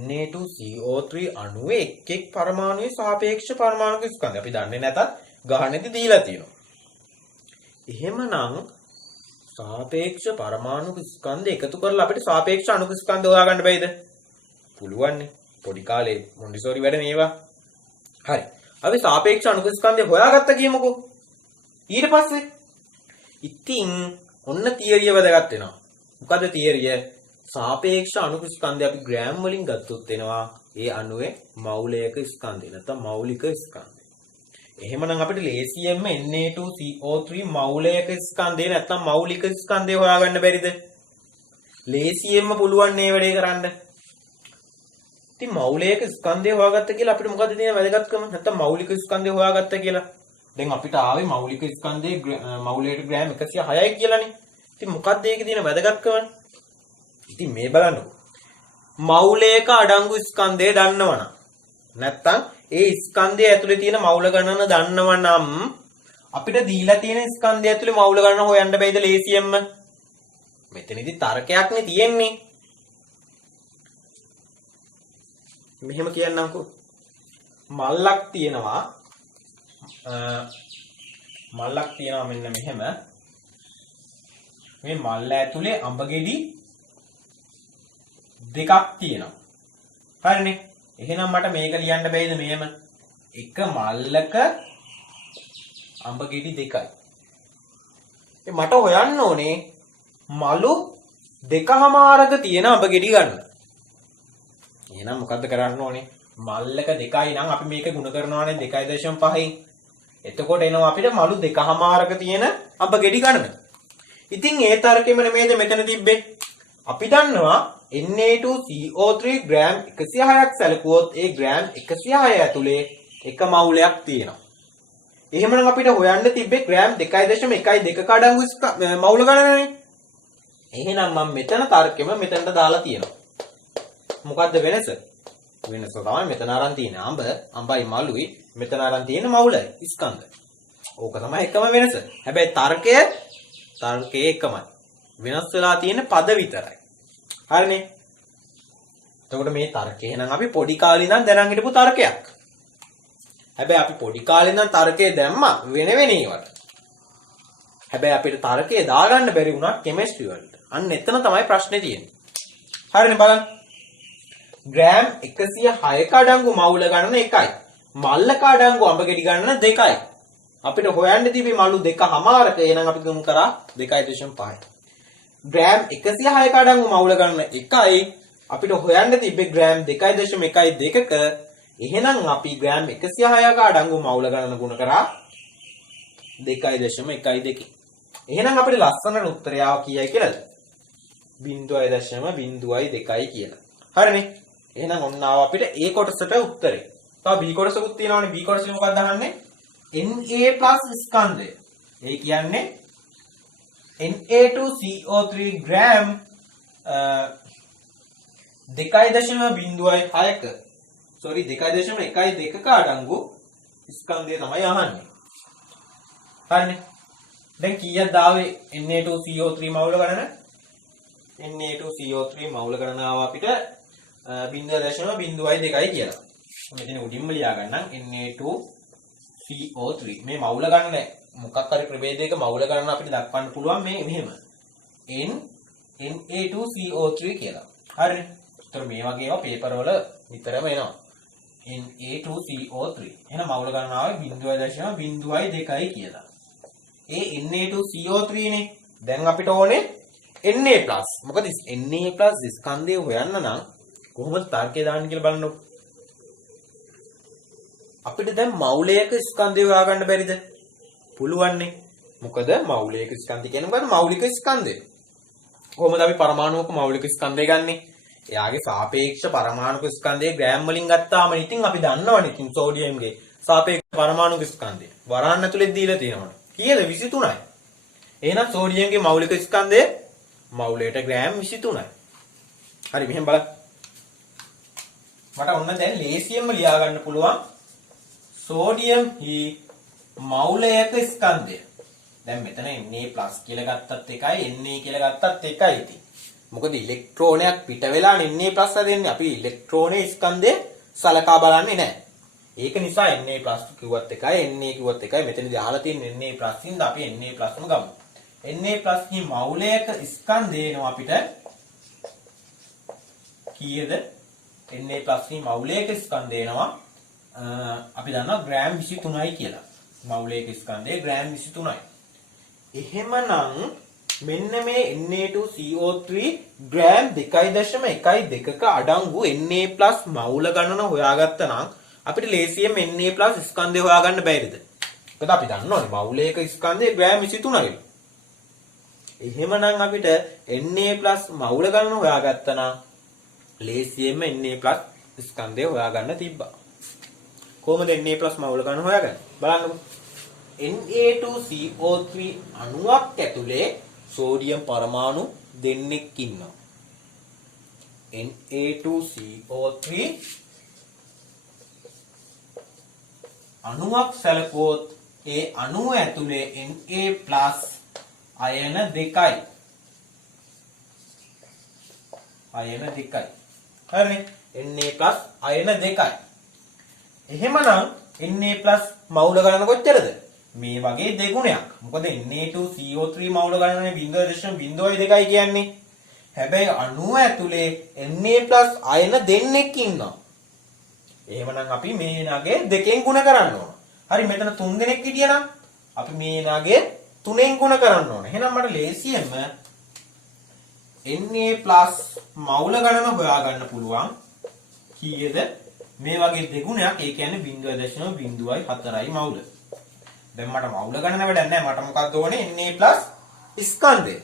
Na2CO3 අණුවේ එක් පරමාණුවේ සාපේක්ෂ පරමාණුක ස්කන්ධය. අපි දන්නේ නැතත් ගානේදී දීලා තියෙනවා. එහෙමනම් සාපේක්ෂ පරමාණුක ස්කන්ධ එකතු කරලා අපිට සාපේක්ෂ අණුක ස්කන්ධ හොයාගන්න බැයිද? පුළුවන් නේ. පොඩි කාලේ මොන්ටිසෝරි වැඩ මේවා. හරි. අපි සාපේක්ෂ අණුක ස්කන්ධය හොයාගත්ත කියමුකෝ. ඊට පස්සේ ඉතින් ඔන්න තියරිය වැදගත් වෙනවා. මොකද තියරිය? සාපේක්ෂ අණුක ස්කන්ධය අපි ග්‍රෑම් වලින් ගත්තොත් වෙනවා ඒ අණුවේ මෞලික ස්කන්ධය නැත්නම් මෞලික ස්කන්ධය. එහෙමනම් අපිට ලේසියෙන්ම Na2CO3 මෞලික ස්කන්ධය නැත්නම් මෞලික ස්කන්ධය හොයාගන්න බැරිද? ලේසියෙන්ම පුළුවන් මේ වැඩේ කරන්න. ඉතින් මෞලික ස්කන්ධය හොයාගත්ත කියලා අපිට මොකද තියෙන වැදගත්කම? නැත්නම් මෞලික ස්කන්ධය හොයාගත්ත කියලා. දැන් අපිට ආවේ මෞලික ස්කන්ධයේ මෞලයට ග්‍රෑම් 106යි කියලානේ. ඉතින් මොකක්ද ඒකේ තියෙන වැදගත්කම? ඉතින් මේ බලන්නකො. මෞලික අඩංගු ස්කන්ධය දන්නවනම් නැත්නම් ඒ ස්කන්ධය ඇතුලේ තියෙන මෞල ගණන දන්නවනම් අපිට දීලා තියෙන ස්කන්ධය ඇතුලේ මෞල ගණන හොයන්න බැයිද ලේසියෙන්ම? මෙතනදී තර්කයක් නේ තියෙන්නේ. මෙහෙම කියන්නම්කෝ. මල්ලක් තියෙනවා මෙන්න මෙහෙම. මේ මල්ල ඇතුලේ අඹ ගෙඩි දෙකක් තියෙනවා. හරිනේ. එහෙනම් මට මේක ලියන්න බැයිද මෙහෙම? එක මල්ලක අඹ ගෙඩි දෙකයි. මට හොයන්න ඕනේ මලු දෙකමාරක තියෙන අඹ ගෙඩි ගන්න. එහෙනම් මොකද්ද කරන්න ඕනේ? මල්ලක දෙකයි නම් අපි මේක ගුණ කරනවානේ 2.5යි. එතකොට එනවා අපිට මලු දෙකමාරක තියෙන අඹ ගෙඩි ගන්න. ඉතින් ඒ තර්කෙම නෙමෙයිද මෙතන තිබ්බේ? අපි දන්නවා Na2CO3 ග්‍රෑම් 106ක් සැලකුවොත් ඒ ග්‍රෑම් 106 ඇතුලේ එක මවුලයක් තියෙනවා. එහෙමනම් අපිට හොයන්න තිබ්බේ ග්‍රෑම් 2.12ක අඩංගු මවුල ගණනනේ. එහෙනම් මම මෙතන තර්කෙම මෙතනට දාලා තියෙනවා. මොකද්ද වෙනස? වෙනස තමයි මෙතන අරන් තියෙන අඹයි මලුයි මෙතන අරන් තියෙන මවුලයි ස්කන්ධ. ඕක තමයි එකම වෙනස. හැබැයි තර්කය එකමයි. වෙනස් වෙලා තියෙන පද විතරයි. හරිනේ. එතකොට මේ තර්කය එහෙනම් අපි පොඩි කාලේ ඉඳන් දැනන් හිටපු තර්කයක්. හැබැයි අපි පොඩි කාලේ ඉඳන් තර්කයේ දැම්මා වෙන ඒවට. හැබැයි අපිට තර්කයේ දාගන්න බැරි වුණා කෙමිස්ට්‍රි වලට. අන්න එතන තමයි ප්‍රශ්නේ තියෙන්නේ. හරිනේ බලන්න. ග්‍රෑම් 106ක අඩංගු මවුල ගණන 1යි. මල්ලක අඩංගු අඹ ගෙඩි ගණන 2යි. අපිට හොයන්න තිබි මලු 2මාරක එහෙනම් අපි ගමු කරා 2.5. ග්‍රෑම් 106ක අඩංගු මවුල ගණන 1යි. අපිට හොයන්න තිබ්බේ ග්‍රෑම් 2.12ක. එහෙනම් අපි ග්‍රෑම් 106ක අඩංගු මවුල ගණන ගුණ කරා 2.12. එහෙනම් අපිට ලස්සනට උත්තරය ආව කීයයි කියලාද? 0.02යි කියලා. හරිනේ. එහෙනම් ඔන්න ආව අපිට A කොටසට උත්තරේ. තව B කොටසකුත් තියෙනවානේ. B කොටසේ මොකක්ද අහන්නේ? Na+ ස්කන්ධය. ඒ කියන්නේ Na2CO3 ග්‍රෑම් 2.06ක sorry 2.12ක අඩංගු ස්කන්ධය තමයි අහන්නේ. හරිනේ. දැන් කීයක් දාවේ Na2CO3 මවුල ගණන? Na2CO3 මවුල ගණන ආව අපිට 0.02යි කියලා. මෙතන උඩින්ම ලියා ගන්නම් Na2CO3 මේ මවුල ගණන මොකක් හරි ප්‍රභේදයක මවුල ගණන අපිට දක්වන්න පුළුවන් මේ මෙහෙම Na2CO3 කියලා. හරිනේ. ඒතර මේ වගේ ඒවා පේපර් වල විතරම එනවා. Na2CO3. එහෙනම් මවුල ගණන ආවේ 0.02යි කියලා. ඒ Na2CO3 නේ. දැන් අපිට ඕනේ Na+. මොකද Na+ ස්කන්ධය හොයන්න නම් කොහොමද තර්කය දාන්න කියලා බලන්න. අපිට දැන් මවුලයක ස්කන්ධය හොයාගන්න බැරිද? පුළුවන්නේ. මොකද මවුලයක ස්කන්ධය කියන්නේ මොකද්ද? මෞලික ස්කන්ධය. කොහොමද අපි පරමාණුක මෞලික ස්කන්ධය ගන්නෙ? එයාගේ සාපේක්ෂ පරමාණුක ස්කන්ධය ග්‍රෑම් වලින් ගත්තාම ඉතින් අපි දන්නවනේ ඉතින් සෝඩියම්ගේ සාපේක්ෂ පරමාණුක ස්කන්ධය වරහන් ඇතුලේ දීලා තියෙනවා. කීයද? 23යි. එහෙනම් සෝඩියම්ගේ මෞලික ස්කන්ධය මවුලයට ග්‍රෑම් 23යි. හරි මෙහෙම බලන්න. මට ඔන්න දැන් ලේසියෙන්ම ලියා ගන්න පුළුවන් සෝඩියම් හි මවුලයක ස්කන්ධය. දැන් මෙතන Na+ කියලා ගත්තත් එකයි Na කියලා ගත්තත් එකයි ඉතින්. මොකද ඉලෙක්ට්‍රෝනයක් පිට වෙලා Na+ හදෙන්නේ. අපි ඉලෙක්ට්‍රෝනයේ ස්කන්ධය සලකා බලන්නේ නැහැ. ඒක නිසා Na+ කිව්වත් එකයි Na කිව්වත් එකයි. මෙතනදී අහලා තියෙන Na+ ඉඳන් අපි Na+ම ගමු. Na+ කි මවුලයක ස්කන්ධය එනවා අපිට කීයද? Na+ කි මවුලයක ස්කන්ධය එනවා අපි දන්නවා ග්‍රෑම් 23යි කියලා. මවුලයක ස්කන්ධය ග්‍රෑම් 23යි. එහෙමනම් මෙන්න මේ Na2CO3 ග්‍රෑම් 2.12ක අඩංගු Na+ මවුල ගණන හොයාගත්තා නම් අපිට ලේසියෙන් Na+ ස්කන්ධය හොයාගන්න බැරිද? මොකද අපි දන්නවනේ මවුලයක ස්කන්ධය ග්‍රෑම් 23යි. එහෙමනම් අපිට Na+ මවුල ගණන හොයාගත්තා නම් ලේසියෙන්ම Na+ ස්කන්ධය හොයාගන්න තිබ්බා. කොහොමද Na+ මවුල ගණන හොයාගන්නේ? බලන්නකෝ. Na2CO3 අණුවක් ඇතුලේ සෝඩියම් පරමාණු දෙන්නෙක් ඉන්නවා. Na2CO3 අණුවක් සැලකුවොත් ඒ අණුව ඇතුලේ Na+ අයන 2යි. අයන 2යි. හරිනේ. Na+ අයන 2යි. එහෙමනම් Na+ මවුල ගණන කොච්චරද? මේ වගේ දෙගුණයක්. මොකද Na2CO3 මවුල ගණනේ 0.02යි කියන්නේ. හැබැයි අණුව ඇතුලේ Na+ අයන දෙන්නෙක් ඉන්නවා. එහෙමනම් අපි මේ නගේ දෙකෙන් ගුණ කරන්න ඕන. හරි මෙතන 3 දෙනෙක් හිටියනම් අපි මේ නගේ 3ෙන් ගුණ කරන්න ඕන. එහෙනම් මට ලේසියෙන්ම Na+ මවුල ගණන හොයාගන්න පුළුවන්. කීයද? මේ වගේ දෙගුණයක් ඒ කියන්නේ 0.04යි මවුල. දැන් මට මවුල ගණන වැඩක් නැහැ. මට මොකක්ද ඕනේ? Na+ ස්කන්ධය.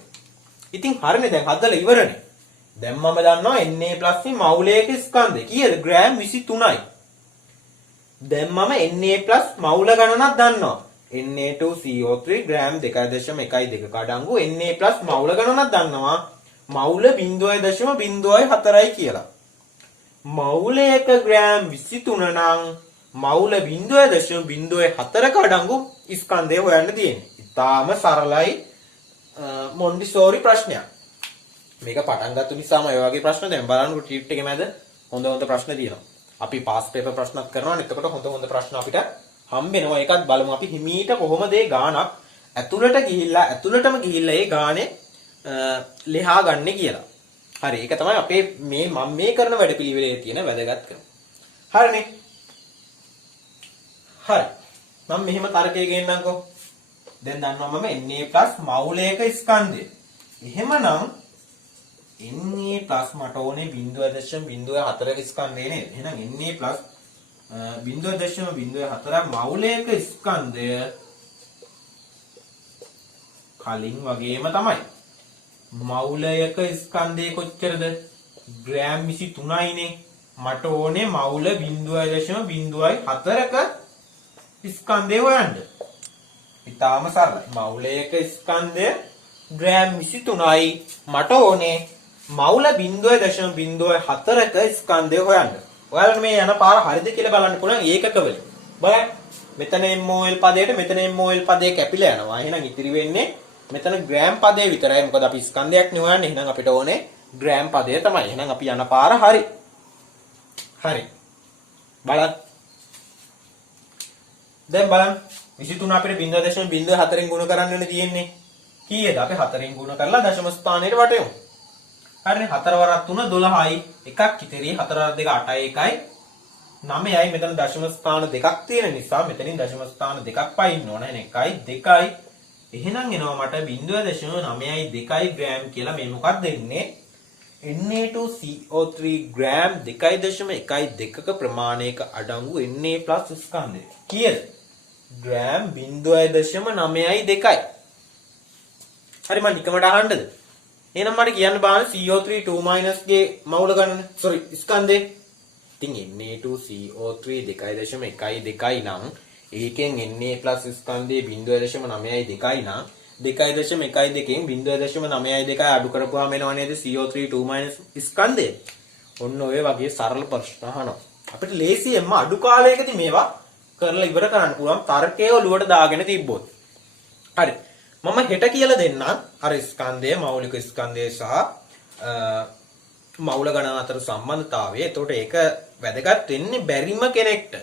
ඉතින් හරිනේ දැන් හදලා ඉවරනේ. දැන් මම දන්නවා Na+ ගේ මවුලයක ස්කන්ධය. කීයද? ග්‍රෑම් 23යි. දැන් මම Na+ මවුල ගණනක් දන්නවා. Na2CO3 ග්‍රෑම් 2.12 කඩංගු Na+ මවුල ගණනක් දන්නවා. මවුල 0.04යි කියලා. මවුලයක ග්‍රෑම් 23 නම් මවුල 0.04 කඩංගු ස්කන්ධය හොයන්න තියෙන්නේ. ඉතාලම සරලයි මොන්ටිසෝරි ප්‍රශ්නයක්. මේක පටන් ගත්ත නිසාම ඔය වගේ ප්‍රශ්න දැන් බලන්න ට්‍රීට් එකේ මැද හොඳ ප්‍රශ්න තියෙනවා. අපි පාස් පේපර් ප්‍රශ්නත් කරනවා. එතකොට හොඳ ප්‍රශ්න අපිට හම්බෙනවා. ඒකත් බලමු අපි හිමීට කොහොමද ඒ ගානක් ඇතුළටම ගිහිල්ලා ඒ ගානේ ලියා ගන්න කියලා. හරි ඒක තමයි අපේ මම මේ කරන වැඩපිළිවෙලේ තියෙන වැදගත්කම. හරිනේ. හරි. මම මෙහෙම තර්කය ගේන්නම්කෝ. දැන් දන්නවා මම Na+ මවුලයක ස්කන්ධය. එහෙමනම් Na+ මට ඕනේ 0.04ක ස්කන්ධය නේද? එහෙනම් Na+ 0.04ක් මවුලයක ස්කන්ධය කලින් වගේම තමයි. මවුලයක ස්කන්ධය කොච්චරද? ග්‍රෑම් 23යිනේ. මට ඕනේ මවුල 0.04ක ස්කන්ධය හොයන්න. ඉතාලම සරලයි. මවුලයක ස්කන්ධය ග්‍රෑම් 23යි. මට ඕනේ මවුල 0.04ක ස්කන්ධය හොයන්න. ඔයාලට මේ යන පාර හරිද කියලා බලන්න පුළුවන් ඒකක වලින්. බලන්න. මෙතන MOL පදයට මෙතන MOL පදේ කැපිලා යනවා. එහෙනම් ඉතිරි වෙන්නේ මෙතන ග්‍රෑම් පදේ විතරයි. මොකද අපි ස්කන්ධයක් නේ හොයන්නේ. එහෙනම් අපිට ඕනේ ග්‍රෑම් පදය තමයි. එහෙනම් අපි යන පාර හරි. හරි. බලන්න. දැන් බලන්න 23 අපිට 0.04න් ගුණ කරන්න වෙන තියෙන්නේ. කීයද? අපි 4න් ගුණ කරලා දශම ස්ථානයට වටෙමු. හරිනේ 4 වරක් 3 12යි. එකක් ඉතිරි 4 වරක් 2 8යි 1යි 9යි. මෙතන දශම ස්ථාන දෙකක් තියෙන නිසා මෙතනින් දශම ස්ථාන දෙකක් පයින්න ඕන. එහෙනම් 1යි 2යි. එහෙනම් එනවා මට 0.92යි ග්‍රෑම් කියලා. මේ මොකක්ද එන්නේ? Na2CO3 ග්‍රෑම් 2.12ක ප්‍රමාණයක අඩංගු Na+ ස්කන්ධය. කීයද? ග්‍රෑම් 0.92යි. හරි මම නිකමට අහන්නද? එහෙනම් මට කියන්න බෑ CO3 2- ගේ මවුල ගණන. ස්කන්ධය. ඉතින් Na2CO3 2.12 නම් ඒකෙන් Na+ ස්කන්ධයේ 0.92 නම් 2.12කින් 0.92 අඩු කරපුවාම එනවා නේද CO3 2- ස්කන්ධය. ඔන්න ඔය වගේ සරල ප්‍රශ්න අහනවා. අපිට ලේසියෙන්ම අඩු කාලයකදී මේවා කරලා ඉවර කරන්න පුළුවන් තර්කයේ ඔලුවට දාගෙන තිබ්බොත්. හරි. මම හෙට කියලා දෙන්නම් අර ස්කන්ධය මෞලික ස්කන්ධය සහ මවුල ගණන අතර සම්බන්ධතාවය. එතකොට ඒක වැදගත් වෙන්නේ බැරිම කෙනෙක්ට.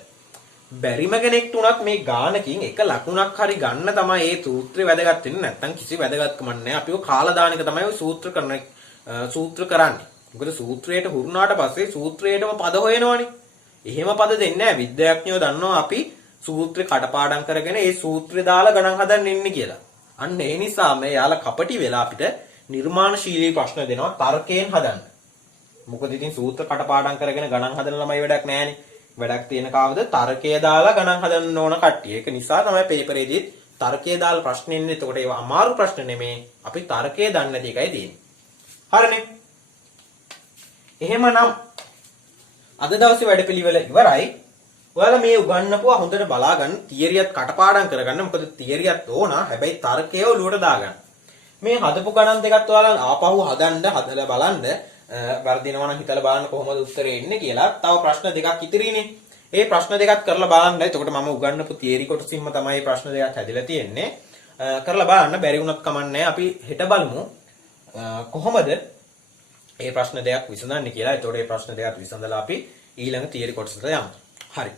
බැරිම කෙනෙක්ට උනත් මේ ගානකින් එක ලකුණක් හරි ගන්න තමයි ඒ සූත්‍රය වැදගත් වෙන්නේ. නැත්තම් කිසි වැදගත්කමක් නැහැ. අපිව කාලා දාන එක තමයි ඔය සූත්‍ර කරන්නේ. මොකද සූත්‍රයට හුරුනාට පස්සේ සූත්‍රයේටම පද හොයනවනේ. එහෙම පද දෙන්නේ නැහැ. විද්‍යාඥයෝ දන්නවා අපි සූත්‍රේ කටපාඩම් කරගෙන ඒ සූත්‍රය දාලා ගණන් හදන්න ඉන්නේ කියලා. අන්න ඒ නිසා මේ යාලා කපටි වෙලා අපිට නිර්මාණශීලී ප්‍රශ්න දෙනවා තර්කයෙන් හදන්න. මොකද ඉතින් සූත්‍ර කටපාඩම් කරගෙන ගණන් හදන ළමයි වැඩක් නැහැනේ. වැඩක් තියෙන කාවද තර්කය දාලා ගණන් හදන්න ඕන කට්ටිය. ඒක නිසා තමයි පේපරේදී තර්කය දාලා ප්‍රශ්න එන්නේ. එතකොට ඒවා අමාරු ප්‍රශ්න නෙමේ. අපි තර්කය දන්නේ නැති එකයි තියෙන්නේ. හරිනේ. එහෙමනම් අද දවසේ වැඩපිළිවෙල ඉවරයි. ඔයාලා මේ උගන්වපුවා හොඳට බලාගන්න. තියරියත් කටපාඩම් කරගන්න. මොකද තියරියත් ඕන. හැබැයි තර්කය ඔලුවට දාගන්න. මේ හදපු ගණන් දෙකත් ඔයාලා ආපහු හදලා බලන්න. වර්ධිනවා නම් හිතලා බලන්න කොහොමද උත්තරේ එන්නේ කියලා. තව ප්‍රශ්න දෙකක් ඉතිරිනේ. ඒ ප්‍රශ්න දෙකත් කරලා බලන්න. එතකොට මම උගන්වපු තියරි කොටසින්ම තමයි ප්‍රශ්න දෙකක් හැදිලා තියෙන්නේ. කරලා බලන්න. බැරි වුණත් කමන්නේ. අපි හෙට බලමු කොහොමද මේ ප්‍රශ්න දෙකක් විසඳන්නේ කියලා. එතකොට මේ ප්‍රශ්න දෙකත් විසඳලා අපි ඊළඟ තියරි කොටසට යමු. හරි.